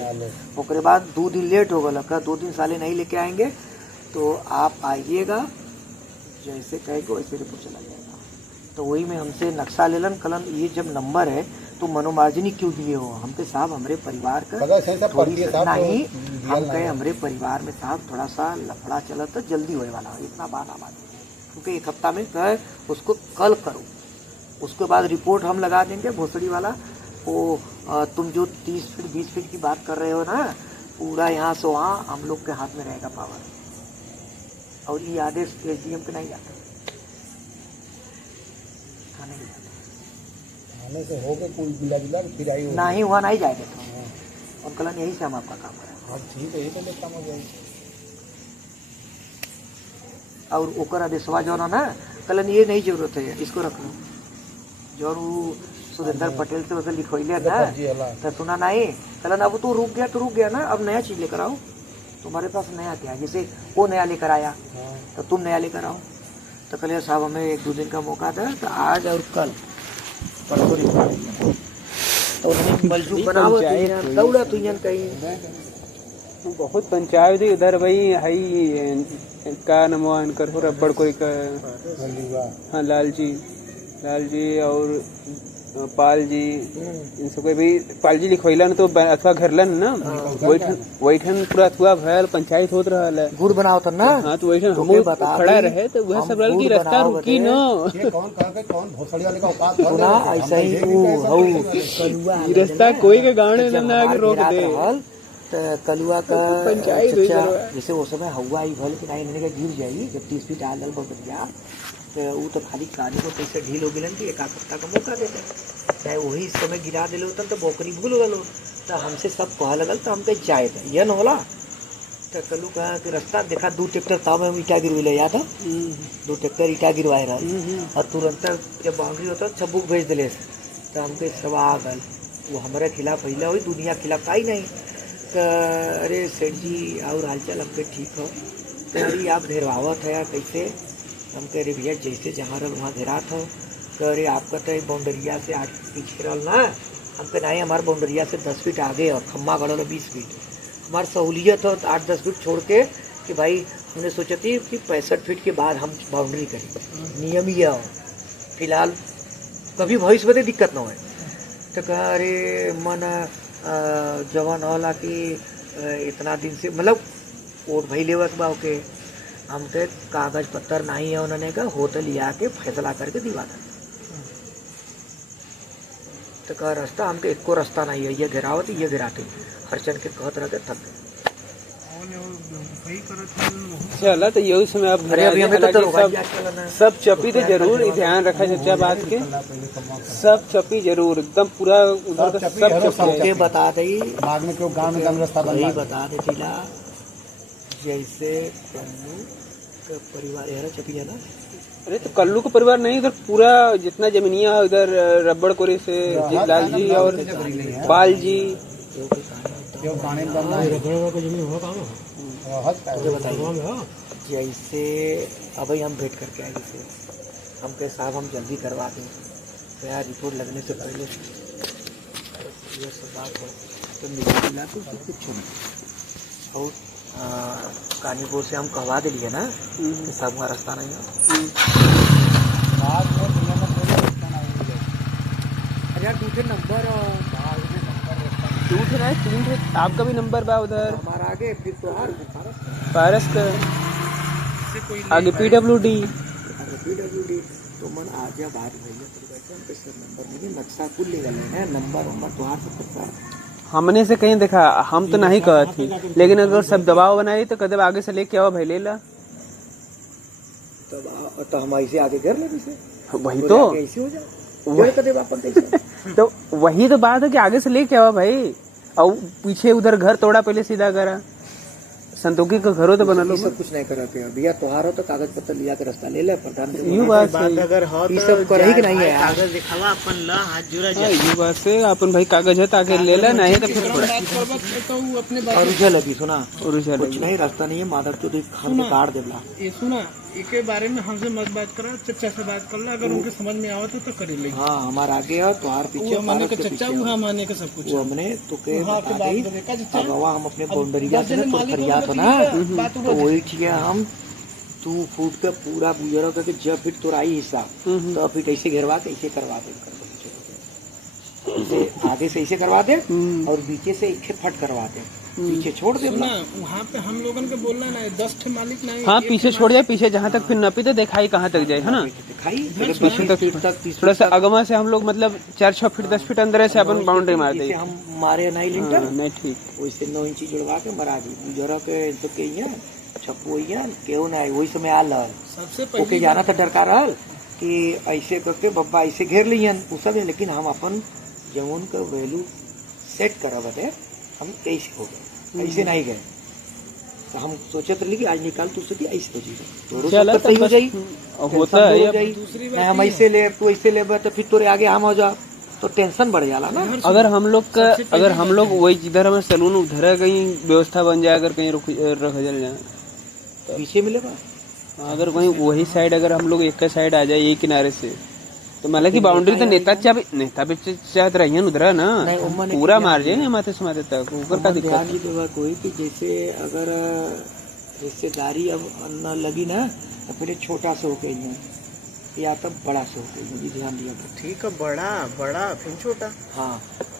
उसके बाद 2 दिन लेट हो गया, 2 दिन साले नहीं लेके आएंगे तो आप आइएगा, जैसे कहेगा वैसे रिपोर्ट चला जाएगा। तो वही में हमसे नक्शा लेलन कलन, ये जब नंबर है तो मनोमार्जनी क्यों दिए हो? हम पे साहब हमारे परिवार का नहीं, हम कहे हमारे परिवार में साहब थोड़ा सा लफड़ा चला तो जल्दी होने वाला है, इतना बात आबाद, क्योंकि 1 हफ्ता में कहे उसको कल करो। उसके बाद रिपोर्ट हम लगा देंगे भोसड़ी वाला। वो तुम जो 30 फीट 20 फीट की बात कर रहे हो ना, पूरा यहाँ से वहाँ हम लोग के हाथ में रहेगा पावर, और ये आदेश SDM पे नहीं जाता, से हो गए कुल बिला बिला फिर आई नहीं हुआ नहीं जाएगा तो। और कलन यही से हम आपका काम करें। हाँ ठीक है, यही तो काम हो जाएगी। और ओकर आदेशवा जो ना कलन ये नहीं जरूरत है, इसको रख लो जो सुरेंद्र पटेल से वैसे लिखोइले ना तो सुना नहीं कलन। अब तो रुक गया ना, अब नया चीज लेकर आओ। तुम्हारे पास नया क्या है? जैसे वो नया लेकर आया तो तुम नया लेकर आओ। तो कल साहब हमें 1-2 दिन का मौका था, तो आज और कल तो बलजू बनाओ दौड़ा तू कहीं बहुत पंचायत इधर भाई हाई का नमो इनकर हो रबड़ कोई का, हाँ लाल जी और पाल जी, इन सब भी पाल जी लिखोइलन तो अथवा घरलन ना वहीठन पूरा अथवा भयल पंचायत होत रहल है, गुड़ बनाओ तो ना। हाँ तो वहीठन हम खड़ा रहे तो वह सब रहल की रास्ता रुकी न, कौन भोसड़ी वाले का औकात है ना ऐसा ही कलुआ रास्ता कोई के गाँव ना रोक दे। तो कलुआ का पंचायत जैसे वो समय हवा ही भल कि नहीं गिर जाएगी, जब 30 फीट आल बहुत बढ़िया तो वो तो खाली कहानी को कैसे ढील हो गलन कि एक आध हफ्ता का मौका देते, चाहे वही इस समय गिरा दिले होतन तो बकरी भूल गलो। तो हमसे सब कहा लगल तो हम कहीं जाए थे यह न होला। तो कलू कहा कि रास्ता देखा 2 ट्रैक्टर ताव में ईटा गिरविले याद है, 2 ट्रैक्टर ईटा गिरवाए रहा और तुरंत जब बाउंड्री होता छब्बूक भेज दिले। तो हमके सब आ गल, वो हमारे खिलाफ पहले हुई, दुनिया खिलाफ आई नहीं। तो अरे सेठ जी और हालचाल हमके ठीक हो, तो अरे आप घेरवावत है या कैसे? हम कह रहे भैया जैसे जहाँ रह वहाँ घेरा था। कह रहे आपका तो बाउंडरिया से 8 फीट पीछे रहा ना, हम कह नहीं हमारे बाउंडरिया से 10 फीट आगे और खम्मा गड़ल 20 फीट। हमारी सहूलियत हो 8-10 फीट छोड़ के कि भाई हमने सोचा थी कि 65 फीट के बाद हम बाउंड्री करें, नियम यह हो फिलहाल कभी भविष्य में दिक्कत ना हो। तो कहा अरे मन जवान होला कि इतना दिन से मतलब वोट भाई लेवत बा के हम तो कागज पत्तर नहीं है, उन्होंने कहा होटल लिया के फैसला करके दिवा था। तो कहा रास्ता हमके एको रास्ता नहीं है, ये गिरावत ये गिराते हरचंद के कहत रह के थक गए। चला तो यही समय आप अरे अभी हमें तो सब चपी तो जरूर ध्यान रखा चचा बात के, सब चपी जरूर एकदम पूरा उधर का सब चपी बता दी बाद में क्यों गाँव में गाँव रास्ता वही बता दे जिला जैसे कन्नू का परिवार है चपी है ना। अरे तो कल्लू का परिवार नहीं, उधर पूरा जितना जमीनिया है उधर रबड़ कोरे से लाल जी और बाल जी क्यों पानी में बनना है जैसे अब हम भेंट करके आए जैसे हम कहे साहब हम जल्दी करवा दें तो यार रिपोर्ट लगने से पहले ये सब बात हो तो मिला तो कुछ नहीं। और कानीपुर से हम कहवा दे लिए ना कि सब वहाँ रास्ता नहीं है। अरे यार दूसरे नंबर दूसरे 3 आपका भी नंबर बा उधर हमारा आगे फिर तो पारस का आगे PWD तो मन आ गया बाहर भैया नंबर नहीं नक्शा कुल ले गए हैं नंबर तुहार सब हमने से कहीं देखा हम तो नहीं कहा थी, लेकिन अगर सब दबाव बनाई तो कदम आगे से लेके आओ भाई ले ला। तो हम ऐसे आगे कर ले वही तो ऐसे हो जाए तो वही तो बात है कि आगे से लेके आओ भाई, और पीछे उधर घर तोड़ा पहले सीधा करा संतोषी का घरों तो बना लो। सब कुछ नहीं कराते भैया त्योहार हो तो कागज पत्र लिया के रास्ता ले ले प्रधान यू बात अगर हो ये सब कर ही कि नहीं है कागज दिखावा अपन ला हाथ जुड़ा जाए। यू बात से अपन भाई कागज है ताकि ले ले नहीं तो फिर और उजल अभी सुना और कुछ नहीं रास्ता नहीं है माधव चौधरी खान को काट देला ये सुना इसके बारे में हमसे मत बात करा, चचा से बात कर ला, अगर उनके समझ में आवत तो कर ले। हाँ हमारा आगे है त्योहार पीछे माने का चचा वहाँ माने का सब कुछ वो हमने तो के बता दी अब हम अपने बाउंडरिया से तो फरिया तो ना तो वही ठीक है हम 2 फुट का पूरा गुजरा करके जब फिर तोराई हिस्सा तो फिर ऐसे घेरवा के ऐसे करवा दे आगे से ऐसे करवा दे और बीचे से एक फट करवा दे पीछे छोड़ दे ना वहाँ पे हम लोगन के बोलना ना 10 ठे मालिक नहीं। हाँ पीछे छोड़ जाए, पीछे जहाँ तक फिर नपी तो दिखाई कहाँ तक जाए है ना, पीछे तक थोड़ा सा अगमा से हम लोग मतलब 4-6 फीट 10 फीट अंदर से अपन बाउंड्री मार दे हम मारे नहीं लिंटर नहीं ठीक वैसे 9 इंची जुड़वा के मरा दी गुजरा के तो के छप्पू केहू नहीं वही समय आल सबसे पहले जाना था डरका रहल कि ऐसे करके बब्बा ऐसे घेर लियन उ सब, लेकिन हम अपन जमुन का वैल्यू सेट करब है हम ऐसे हो गए ऐसे नहीं गए। तो हम सोचते रही कि आज निकाल तू सकी ऐसे हो जाएगा तो सही हो जाई होता है। हम ऐसे ले तू ऐसे ले तो फिर तोरे आगे हम हो जा तो टेंशन बढ़ जाला ना। अगर हम लोग वही जिधर हमें सैलून उधर कहीं व्यवस्था बन जाए, अगर कहीं रख जाए पीछे मिलेगा, अगर कहीं वही साइड अगर हम लोग एक साइड आ जाए एक किनारे से तो मतलब की बाउंड्री तो नेता भी चाहते रही उधर ना पूरा मार जाए माथे से माथे तक ऊपर का दिक्कत कोई कि जैसे अगर रिश्तेदारी अब न लगी ना तो फिर छोटा से होके या तब बड़ा से होके मुझे ध्यान दिया ठीक है बड़ा फिर छोटा। हाँ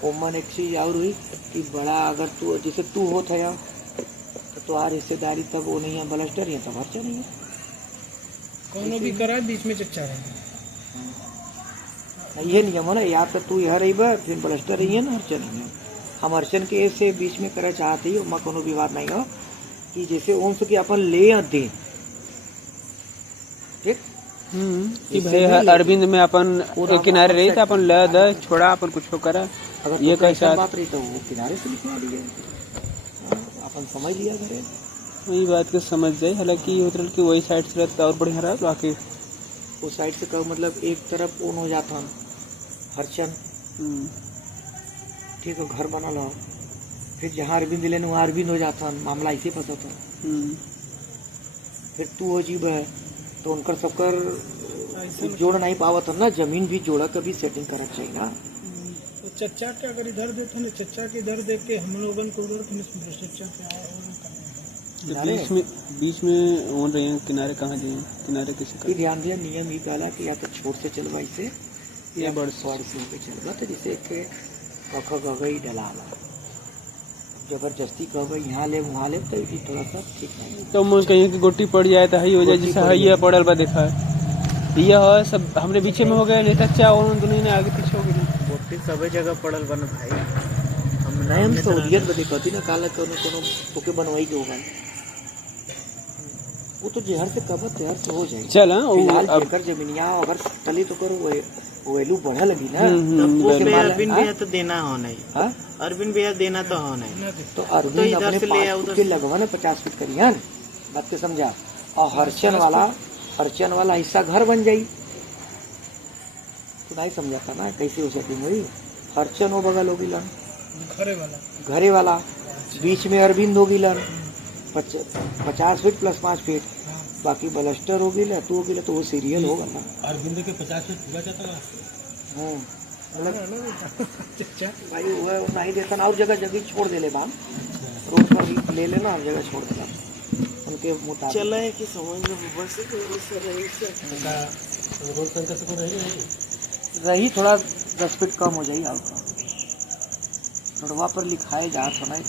ओमन एक चीज और हुई कि बड़ा अगर तू जैसे तू हो था तो तुम्हारी रिश्तेदारी तब वो नहीं है बलस्टर है तब हर्चा नहीं है कौन भी करा बीच में चच्चा रहे ये नियम है ना, या तो तू यहाँ रही फिर बलस्टर रही है ना अर्चन नहीं है। हम अर्चन के ऐसे बीच में करे चाहते ही वहाँ कोनो विवाद नहीं हो कि जैसे ओम से कि अपन ले या दे ठीक कि भाई अरविंद में अपन किनारे रही थे, अपन ल द छोड़ा, अपन कुछ करा, ये कैसा बात रही तो वो किनारे से लिखवा दिए, अपन समझ लिया करे, वही बात को समझ जाए। हालांकि होटल की वही साइड से रहता और बढ़िया रहा बाकी उस साइड से कहो मतलब एक तरफ ओन हो जाता हरचन, ठीक है, घर बना लो, फिर जहाँ अरविंद लेने वहाँ अरविंद हो जाता, मामला ऐसे फंसा था। फिर तू हो जीव है तो उनकर सबकर जोड़ नहीं पावत ना, जमीन भी जोड़ा कभी सेटिंग करना चाहिए ना। तो चच्चा के अगर इधर देखो ना, चच्चा के इधर देख के हम लोगन को उधर चच्चा पे आया बीच में ओन रहे हैं, किनारे कहाँ जाए, किनारे किसी का ध्यान दिया, नियम ही डाला कि या तो छोर से चलवा इसे या बड़ स्वार से होकर चलवा, तो जिसे कख गई डला जबरदस्ती कह यहाँ ले वहाँ ले तो भी थोड़ा सा ठीक नहीं। तो मुझे कहीं की गोटी पड़ जाए तो हई हो जाए, जैसे हई पड़ल बा देखा है, यह है सब हमने पीछे में हो गए, नहीं अच्छा और दुनिया ने आगे पीछे हो गई, गोटी सब जगह पड़ल बन भाई। हम नहीं, हम सहूलियत बदे कहती ना, काला कोनो तोके बनवाई के होगा, वो तो जहर से कब तहर से हो जाए। चल अगर जमीनिया अगर तली तो करो वैल्यू बढ़ा लगी ना, अरविंद भैया तो देना हो नहीं, अरविंद भैया देना तो हो नहीं, तो अरविंद अपने 5 फुट के लगवा ना 50 फुट करिए बात के समझा, और हरचन वाला हिस्सा घर बन जाई, तो नहीं समझाता ना कैसे हो सेटिंग हुई। हरचन हो बगल हो गिलन, घरे वाला बीच में अरविंद हो गिलन 50 फीट प्लस 5 फीट, बाकी बलस्टर हो गिला तो वो सीरियल होगा ना। अरविंद के 50 फीट पूरा जाता है। भाई वो नहीं देता ना, और जगह छोड़ दे ले बाम, रोड पर ले लेना, हर जगह छोड़ देना उनके मुताबिक। चला है कि समझ में बस रोड संख्या से रही थोड़ा 10 फीट कम हो जाए, और रोडवा पर लिखाए जा था में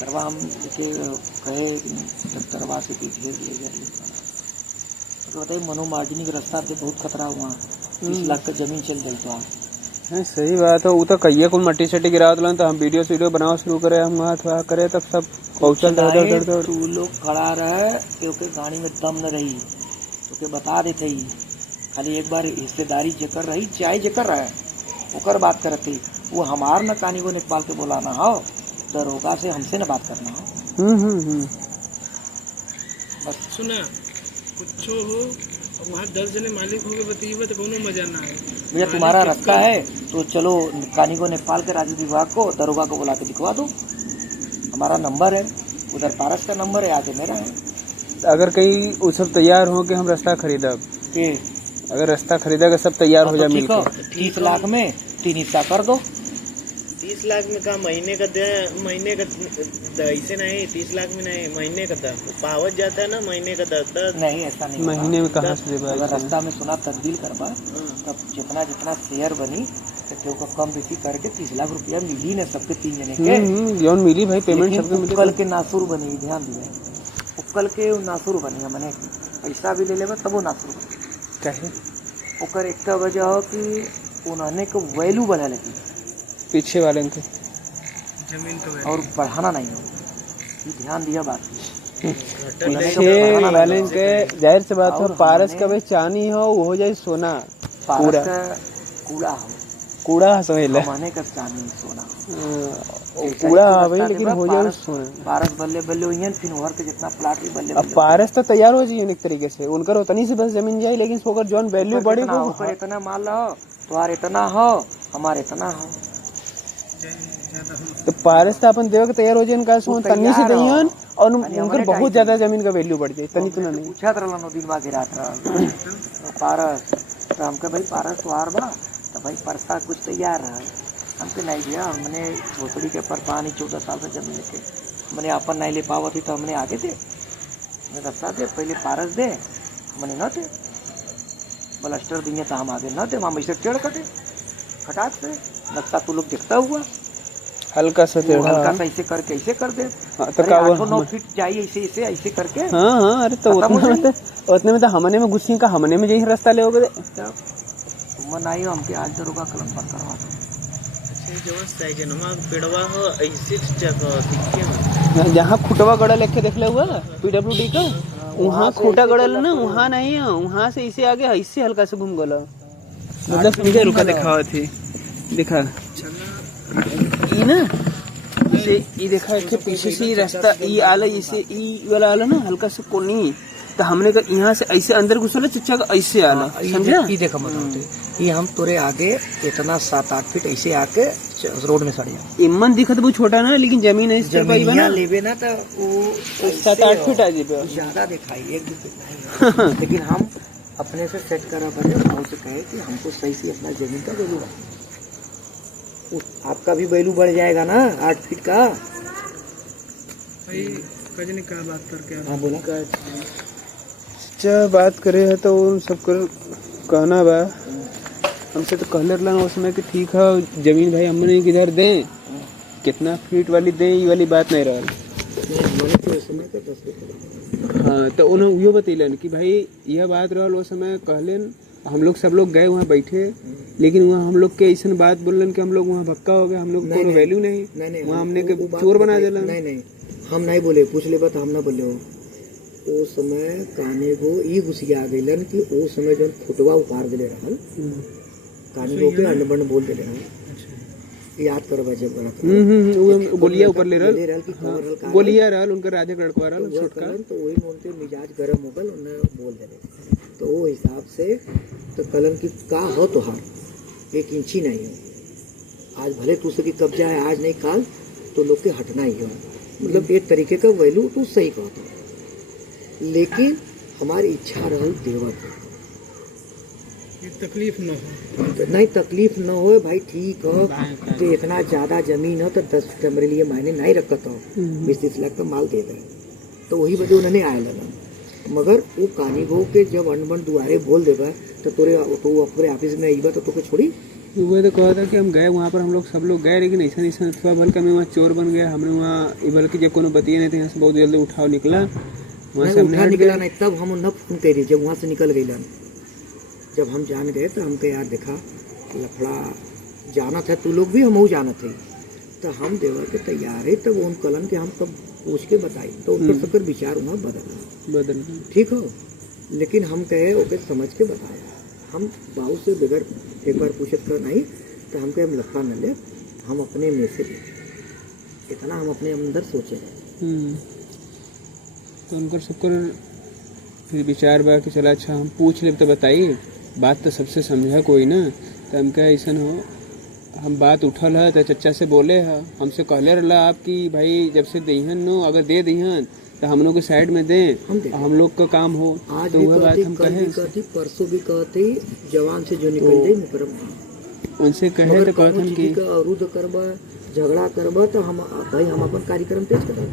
करवा, हम कहे दफ्तरवा से घेर ले तो बताइए मनोमार्जिनी का रास्ता पे बहुत खतरा हुआ, 30 लाख का जमीन चल गई तो है। सही बात है, वो तो कहिए को मट्टी सट्टी गिरा दिलन तो हम वीडियो बनाओ शुरू करे, हम वहाँ करे तब सब पहुँचल दर तू लोग खड़ा रहे क्योंकि गाड़ी में दम न रही तो के बता देते ही, खाली एक बार हिस्सेदारी जेकर रही चाहे जेकर रहे ओकर बात करती, वो हमार न कानी को नेपाल के बोलाना हो, दरोगा से हमसे न बात करना हो। बस सुना कुछ हो वहाँ 10 जने मालिक हो गए बताइए तो कोनो मजा ना है भैया, तुम्हारा रास्ता है तो चलो कानी को नेपाल के राजस्व विभाग को दरोगा को बुला के दिखवा दो, हमारा नंबर है, उधर पारस का नंबर है, आगे मेरा है। अगर कहीं वो सब तैयार हो के हम रास्ता खरीदा के, अगर रास्ता खरीदा सब तैयार हो जाए मिलकर 30 लाख में 3 हिस्सा कर दो। 30 लाख में का महीने का ऐसे नहीं, 30 लाख में नहीं, महीने का पावत जाता है ना, महीने का 10 नहीं, ऐसा नहीं, महीने में कहाँ से अगर रास्ता में सुना तब्दील करवा तब जितना शेयर बनी तो कम बेसी करके 30 लाख रुपया मिली ना सबके 3 जने के जौन मिली भाई पेमेंट सबके मिली। कल के नासुर बनी, ध्यान दिए कल के नासुर बनी, मैंने पैसा भी ले लेगा तब वो नासुर बनी कहे ओकर एक वजह हो कि उन्होंने को वैल्यू बढ़ा लगी पीछे वाले के जमीन का और बढ़ाना नहीं हो, ये ध्यान दिया बात पीछे वाले के, जाहिर से बात है पारस का भाई चांदी हो वो हो जाए सोना, पूरा कूड़ा हो, कूड़ा समझ ले माने का चांदी सोना कूड़ा भाई, लेकिन हो जाए सोना। पारस बल्ले बल्ले हुई फिर वहर के जितना प्लाट भी बल्ले अब पारस तो तैयार हो जाए एक तरीके से, उनकर उतनी से बस जमीन जाए, लेकिन सोकर जौन वैल्यू बढ़े ऊपर इतना माल रहो, तुम्हारे इतना हो हमारे इतना हो, तो पारस तो अपन देवे के तैयार हो जाए, इनका तनी से दहियन और उनकर बहुत ज्यादा जमीन का वैल्यू बढ़ जाए, तनी तो नहीं पूछा रहला दिन बाद गिरा था पारस, तो हमके भाई पारस तो हार बा, तो भाई परसा कुछ तैयार है, हमके नहीं दिया, हमने झोपड़ी के पर पानी 14 साल से जमीन के मैंने अपन नहीं ले पावा थी तो हमने आगे दे रास्ता दे, पहले पारस दे, हमने न दे बलस्टर दिए तो हम आगे न दे, हम ऐसे टेढ़ कटे खटाक से नक्शा तू लोग देखता हुआ हल्का सा हल्का सा ऐसे करके ऐसे कर दे, तो 8-9 फीट जाइए ऐसे ऐसे करके। हाँ, अरे तो उतने में तो हमने में घुसी का, हमने में यही रास्ता ले होगे तुम नहीं हो, हमके आज दरोगा कलम पर करवा दो। पेड़वा हो ऐसे जगह जहाँ खुटवा गड़ा लेके देख ले हुआ PWD का वहाँ खूटा गड़ल ना, वहाँ नहीं है, वहाँ से इसे आगे इससे हल्का से घूम गला। मतलब मुझे रुका दिखावा थी, दिखा ये ना, इसे ये देखा इसके पीछे से ही रास्ता ये आला, इसे ई वाला आला ना हल्का से कोनी, तो हमने कहा यहाँ से ऐसे अंदर घुसला चच्चा का ऐसे आला, समझा? ये देखा मतलब ये हम तोरे आगे इतना 7-8 फीट ऐसे आके रोड में सड़ जा। इमन दिखत बहुत छोटा ना, लेकिन जमीन है इसके पाई बना लेवे ना तो वो 7-8 फीट आ जाए ज्यादा दिखाई, 1-2 फीट नहीं। लेकिन हम अपने से सेट करा पड़े, भाव से कहे कि हमको सही से अपना जमीन का वैल्यू, आपका भी वैल्यू बढ़ जाएगा ना 8 फीट का। भाई कजनी का बात करके हाँ बोला अच्छा बात करे है तो उन सबकर कहना बा, हमसे तो कहले रहला उस समय कि ठीक है जमीन भाई हमने किधर दें, कितना फीट वाली दें, ये वाली बात नहीं रहल। हाँ तो उन्होंने यो बतैलन कि भाई यह बात रहल उस समय कहलन, हम लोग सब लोग गए वहाँ बैठे, लेकिन वहाँ हम लोग के ऐसा बात बोलन कि हम लोग वहाँ भक्का हो गए, हम लोग को वैल्यू नहीं, वहाँ हमने के चोर बना दिला। नहीं हम नहीं बोले, पूछ ले बात, हम ना बोले हो। वो समय काने गो ई घुसिया गइलन कि वो समय जो फुटवा उतार दिले रहल, काने गो के अंडबंड बोल दिले रहल, याद करबा जब गलत वो गोलियां ऊपर ले रहल, गोलियां रहल उनका राधे गड़कवा रहल छोटका, तो वही उनके मिजाज गरम हो गल, उन्हें बोल दिले। तो वो हिसाब से तो कलम की का हो तोहार 1 इंची नहीं हो, आज भले तू से की कब्जा है, आज नहीं काल तो लोग के हटना ही हो, मतलब एक तरीके का वैल्यू तू सही कहता। लेकिन हमारी इच्छा रही देवत, तकलीफ न हो, नहीं तकलीफ न हो भाई, ठीक हो तो इतना ज्यादा जमीन हो तो 10 फीट हमारे लिए मायने नहीं रखत हो, 20-30 लाख का माल दे दे, तो वही वजह उन्होंने आया लगा। मगर वो कानी गो के जब अनबन दुआरे बोल देगा तो तोरे तो पूरे ऑफिस में आईबा तो तोके छोड़ी। वो तो कहा था कि हम गए वहाँ पर, हम लोग सब लोग गए, लेकिन ऐसा नहीं था बल्कि मैं वहाँ चोर बन गया, हमने वहाँ बल्कि जब कोनो बतिया नहीं थे, यहाँ से बहुत जल्दी उठाव निकला, वहाँ से हमने निकला नहीं, तब हम न फोन करी जब वहाँ से निकल गई। जब हम जान गए तो हमको यार देखा लफड़ा जाना था, तू लोग भी हम जाना थे, तो हम देवर के तैयार है, तब उन कलन के हम तब पूछ के बताई, तो उनका सबकर विचार वहाँ बदल ठीक हो। लेकिन हम कहे ओके समझ के बताया, हम बाबू से बगैर एक बार पूछत कर नहीं, तो हम कहे हम लफड़ा न ले, हम अपने में से इतना हम अपने अंदर सोचे रहे। तो उनका सबकर फिर विचार बा कि चला अच्छा हम पूछ ले तो बताइए, बात तो सबसे समझा कोई ना, तो हम कहे ऐसा हो, हम बात उठल है तो चच्चा से बोले है, हमसे कहले रहा आप कि भाई जब से दीहन नो अगर दे दीहन तो हम लोग के साइड में दें, हम लोग का काम हो, तो वह बात हम कहे, परसों भी कहते जवान से जो निकल जाए मुकरम, उनसे कहे तो कहते कि अरुद्ध करबा झगड़ा करबा तो हम भाई हम अपन कार्यक्रम पेश करें,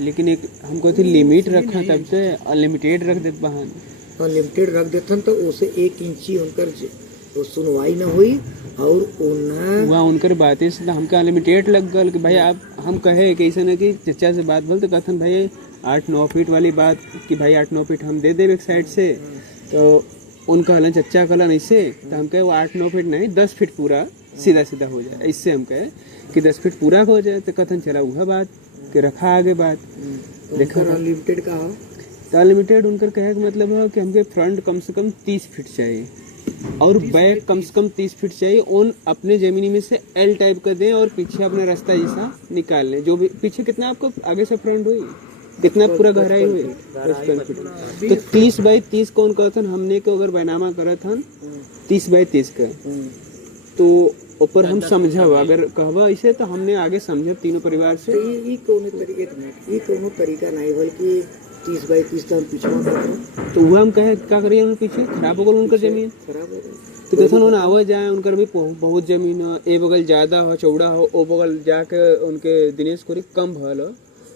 लेकिन एक हमको थी लिमिट रखा, तब से अनलिमिटेड रख दे बहान, अनलिमिटेड रख देते तो उसे 1 इंची उनकर तो सुनवाई न हुई, और वहाँ उनकर बातें से तो हमका अनलिमिटेड लग गल कि भाई आप हम कहे कि ऐसा ना कि चचा से बात बोल तो कहते भाई 8-9 फीट वाली बात कि भाई 8-9 फीट हम दे देव एक साइड से, तो उनका हलन चच्चा कलन ऐसे, तो हम कहे वो 8-9 फीट नहीं 10 फीट पूरा सीधा सीधा हो जाए, इससे हम कहे कि 10 फीट पूरा हो जाए, तो कथन चला वह बात कि रखा आगे बात देखा। अनलिमिटेड का तो अनलिमिटेड उनका कहे का मतलब है कि हमके फ्रंट कम से कम 30 फीट चाहिए और बैक कम से कम 30 फीट चाहिए, उन अपने जमीनी में से L टाइप का दें और पीछे अपना रास्ता जैसा निकाल लें, जो भी पीछे कितना आपको आगे से फ्रंट हुई कितना पूरा गहराई हुई 55 फीट, तो 30 बाई 30 कौन कहथन हमने को अगर बैनामा करत हन 30 बाई 30 का, तो ऊपर हम समझा अगर कहवा ऐसे तो हमने आगे समझा तीनों परिवार से, ई कोनो तरीका नहीं बल्कि 30 बाई 30 का हम पीछे, तो वह हम कहे क्या करिए उन पीछे खराब हो गल उनका जमीन, खराब हो गई, तो कैसा उन्हें आवा जाए उनकर भी बहुत जमीन हो, ए बगल ज्यादा हो चौड़ा हो, ओ बगल जाके उनके दिनेश कोरी कम भल हो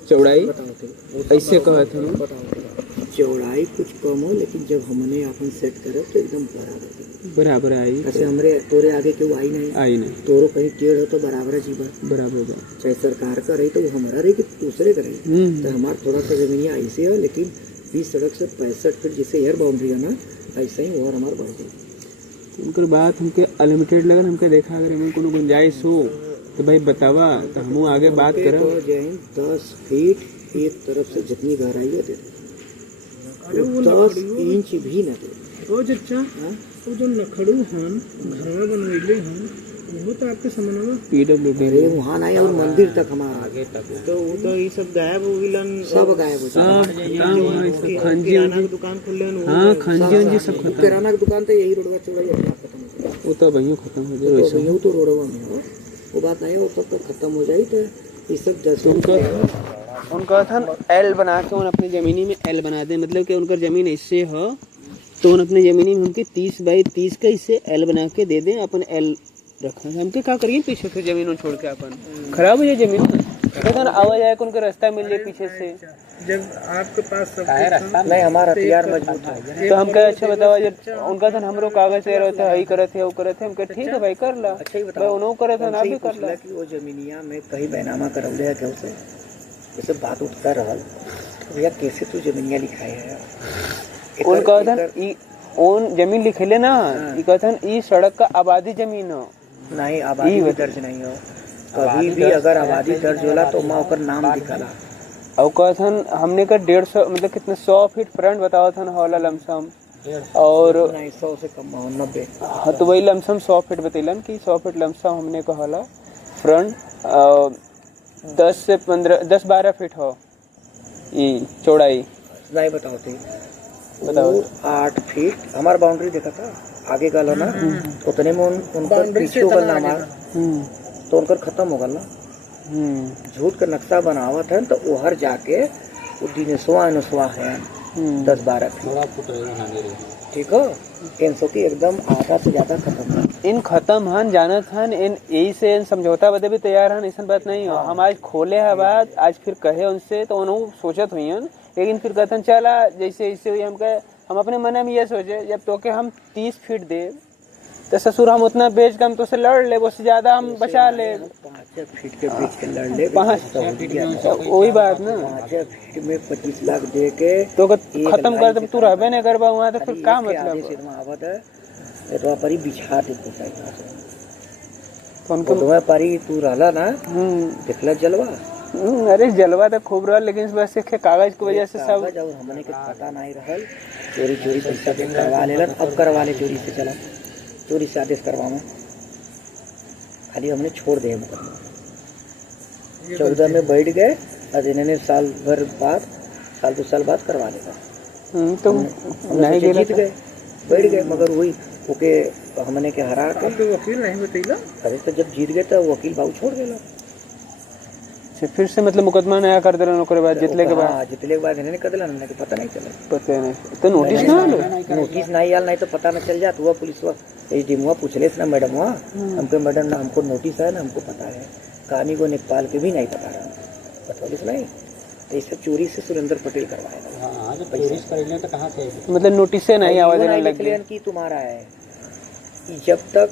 चौड़ाई, ऐसे कहा था चौड़ाई कुछ कम हो, लेकिन जब हमने अपन सेट करे तो एकदम बराबर आई, ऐसे हमरे तोरे आगे क्यों आई नहीं, तोरो कहीं टेढ़ हो तो बराबर जीवन बराबर, चाहे सरकार का रही तो वो हमारा रही कि दूसरे का रही, तो हमारा थोड़ा सा जमीन ऐसे है, लेकिन 20 सड़क से 65 फीट जैसे एयर बाउंड्री है ना, ऐसा ही और हमारा बढ़ गई। उनकर बात हमके अनलिमिटेड लगन, हमके देखा अगर हमें कोनो गुंजाइश हो तो भाई बतावा, तो हम आगे बात करें। 10 फीट एक तरफ से जितनी गहराई है अरे वो 10 इंच भी न दे। ओ चचा वो जो नखड़ू हन घर बनवैले हन वो तो आपके समझ पीडब्ल्यूडी अरे वहाँ नहीं और मंदिर तक हमारा आगे तो वो तो ये सब गायब हो गिलन। सब गायब हो जाए। खंजी किराना की दुकान खुल ले हाँ खंजी उंजी सब खत्म। किराना की दुकान तो यही रोडवा चौड़ाई अपने आप खत्म हो जाए। वो तो वही खत्म हो जाए तो वैसे। वही तो रोडवा में हो वो बात नहीं है, वो तब तक खत्म हो जाए तो ये सब जैसे उनका था एल बना के उन अपनी जमीनी में एल बना दे, मतलब कि उनका जमीन ऐसे हो तो उन अपनी जमीनी में उनके 30 बाई 30 का इससे एल बना के दे दें, अपन एल रखा है। हमके क्या करिए पीछे फिर जमीन छोड़ के अपन खराब हो जाए जमीन, कहते आवाज आए उनका रास्ता मिल जाए पीछे से। जब आपके पास सब कुछ था, नहीं हमारा हथियार मजबूत है। तो हम कहे अच्छा बताओ जब उनका था हमरो कागज दे रहे थे हई करे थे वो करे थे, हम कहे ठीक है भाई कर ला। अच्छा ही भाई बताओ उन्होंने करे थे ना भी कर ला। कि वो जमीनिया में कहीं बैनामा करौले है क्या उसे जैसे बात उठता रहा तो भैया कैसे तू जमीनिया लिखाए है उनका था ई ओन जमीन लिखेले ना ई कहथन ई सड़क का आबादी जमीन हो। नहीं आबादी भी दर्ज नहीं हो, कभी भी अगर आबादी दर्ज होला तो मैं ओकर नाम दिखाला। और कहथन हमने का 150 मतलब कितने 100 फीट फ्रंट बताओ था होला लमसम और नहीं 100 से कम हो 90। हाँ तो वही लमसम 100 फीट बतेलन कि 100 फीट लमसम हमने का होला फ्रंट 10-12 फीट हो ये चौड़ाई। नहीं बताओ थे बताओ 8 फीट हमारा बाउंड्री देखा था आगे का लो ना उतने में उनका पीछे होगा ना हमारा तो उनका खत्म होगा ना। झूठ का नक्शा बनावत है तो उहर जाके वो दिनेशवा अनुसवा है 10-12 फीट ठीक हो 300 की एकदम आधा से ज्यादा खत्म है। इन खत्म हन जानत हन इन यही से इन समझौता बदे भी तैयार हन, ऐसा बात नहीं हो। हम आज खोले है बात आज फिर कहे उनसे तो उन्होंने सोचत हुई हन, लेकिन फिर कथन चला जैसे ऐसे हुई हम कहे हम अपने मन में ये सोचे जब तो के हम 30 फीट दे तो ससुर हम उतना बेच के हम तो से लड़ ले उससे ज्यादा हम बचा ले 5 फीट के बीच के लड़ ले 5 वही बात ना 5 फीट में 25 लाख दे के तो खत्म कर दे तू रहबे नहीं करबा वहाँ तो फिर क्या मतलब आवत है तो परी बिछा देते तो उनको तुम्हें परी तू रहला ना देखला जलवा अरे जलवा तो खूब रहा लेकिन बस एक कागज की वजह से सब और हमने के पता नहीं रहल चोरी चोरी पैसा दे करवा लेलन अब करवा ले चोरी से चला चोरी से आदेश करवाऊँ खाली हमने छोड़ दिया मुकदमा 14 में बैठ गए और इन्होंने साल 2 साल बाद करवा लेगा तो नहीं जीत गए बैठ गए मगर वही ओके हमने के हरा के वकील नहीं बतैला अरे तो जब जीत गए तो वकील बाबू छोड़ देला फिर से मतलब मुकदमा नया कर देना ओकरे बाद जितले के बाद जितले के बाद इन्होंने कर देला हमने के पता नहीं चला पता नहीं तो नोटिस ना आलो नोटिस नहीं आल नहीं तो पता न चल जात हुआ पुलिस हुआ डीमुआ पूछले ना मैडम हुआ हमको मैडम ना हमको नोटिस है ना हमको पता है कहानी को नेपाल के भी नहीं पता रहा बतौलिस नहीं तो इस सब चोरी से सुरेंद्र पटेल करवाएगा मतलब नोटिस से नहीं आवाज देने लग गई कि तुम्हारा है जब तक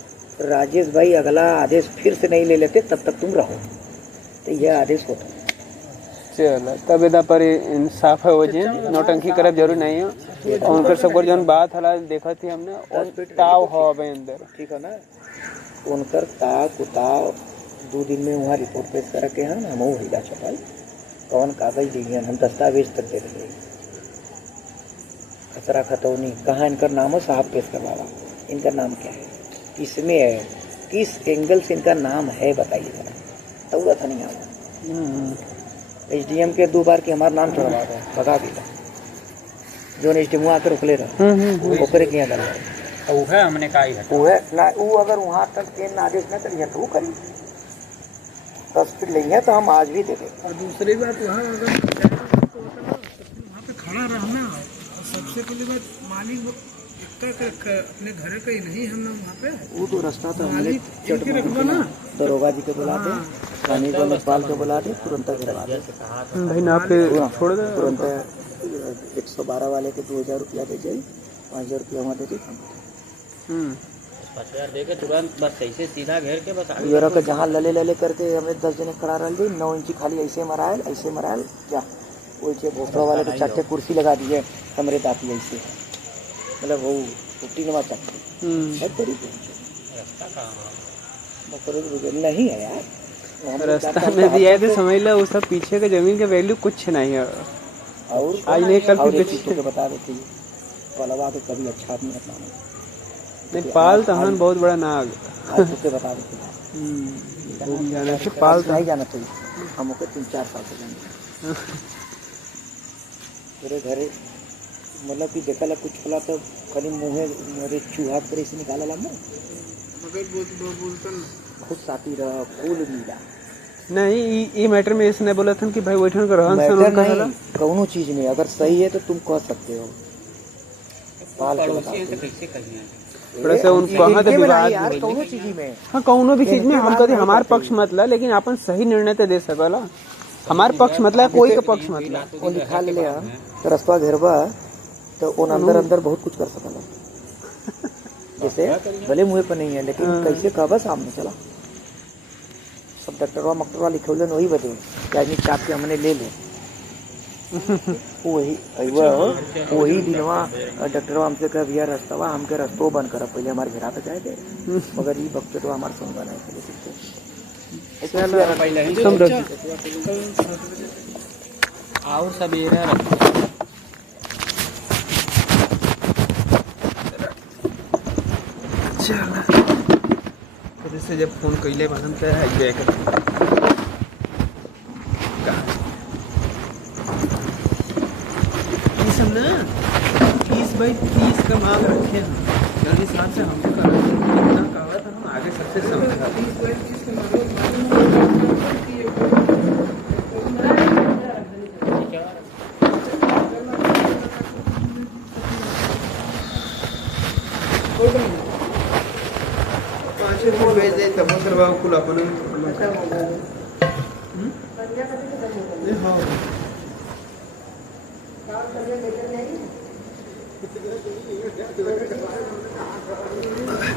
राजेश भाई अगला आदेश फिर से नहीं ले लेते तब तक तुम रहो तो यह आदेश होता चलो तब इधर पर इंसाफ है वो जी नौटंकी करब जरूर नहीं है और उनकर सब जो बात हला देखा थी हमने और ताव हवा अंदर ठीक है ना उनकर ताव कुताव 2 दिन में वहाँ रिपोर्ट पेश करके हम हिला छपाई कौन कागज दिए हम दस्तावेज तक दे रहे खतरा खतौनी कहाँ इनका नाम है साहब पेश करवावा इनका नाम क्या है किसमें है किस एंगल से इनका नाम है बताइए जरा तौरा था नहीं आवा SDM के 2 बार की हमारा नाम चढ़वा रहा भगा दिया जो SDM आकर रुकले रहा ओकरे के यहाँ तो वो है हमने कहा है वो है ना वो अगर वहाँ तक केन आदेश न करिए तो वो करिए 10 फीट लेंगे तो हम आज भी दे देंगे। और दूसरी बात वहाँ अगर वहाँ पे खड़ा रहना और सबसे पहली बात मालिक अपने घर का ही नहीं हम ना वहाँ पे वो तो रास्ता तो मालिक इनके रखबा ना दरोगा जी को बुला दे थाने को नेपाल को बुला दे तुरंत गिरवा दे भाई ना पे छोड़ दे तुरंत 112 वाले के 2000 रुपया दे जाए 5000 रुपया वहाँ दे दी 5000 देके तुरंत बस ऐसे सीधा घेर के बस ये रख जहाँ लले लले करके हमें 10 जने खड़ा रह दी 9 इंची खाली ऐसे मरायल क्या वो भोसड़ा वाले को 4 कुर्सी लगा दिए कमरे दाती ऐसे मतलब वो 50 नंबर चक्कर नहीं है यार रास्ता में दिया है तो समझ लो वो सब पीछे के जमीन के वैल्यू कुछ नहीं है और आज नहीं कल और फिर एक चीज तो बता देती है, पलवा तो कभी अच्छा नहीं होता है। नहीं पाल तहन बहुत बड़ा नाग आज तुझे बता देती है, घूम जाने से पाल नहीं जाना चाहिए। हम ओके 3-4 साल से जाने पूरे घरे मतलब कि देखला कुछ फला तो खाली मुँहे मेरे चूहा करे से निकाला ला मुँह मगर बोलतन खुद साथी रह फूल मिला नहीं ये मैटर में इसने बोला था कि भाई वैठन का रहन सहन मैटर उनका नहीं, कौनो चीज में अगर सही है तो तुम कह सकते हो। पाल के बता थोड़ा सा उन कहाँ तो विवाद यार कौनो चीज में हाँ कौनो भी चीज में हम कभी हमार पक्ष मतलब लेकिन अपन सही निर्णय तो दे सकला। हमार पक्ष मतलब कोई का पक्ष मतलब वो लिखा ले हम तो रस्ता घेरबा तो उन अंदर अंदर बहुत कुछ कर सकला। जैसे भले मुँह पे नहीं है लेकिन कैसे कहबा सामने चला सब डॉक्टरवा मक्टरवा लिखौलन वही बदे आदमी चाप के हमने ले ले वही दिनवा डॉक्टरवा हमसे कह भैया रास्तवा हमके रस्तो बंद कर पहले हमारे घेरा पे जाए थे मगर ये वक्त तो हमारे सुन बनाए और सवेरा से जब फोन कैले बनम तो है ये सब ना 30/30 का मांग रखे हैं इस हिसाब से हमको करा इतना कहा था हम आगे सबसे भेज दे तब सर बाबू कुल अपन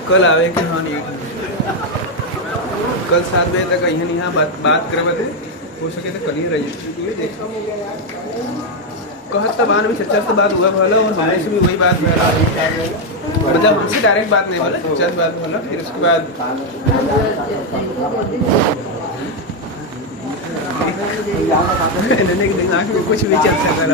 कल आवे के हाँ नहीं कल 7 बजे तक यहाँ बात करवा थे हो सके तो कल ही रही कहत तब आन भी चर्चा से बात हुआ भला और हमारे से भी वही बात भला मतलब हमसे डायरेक्ट बात नहीं बोला चर्चा से बात बोला फिर उसके बाद दिमाग में कुछ भी चल सकता है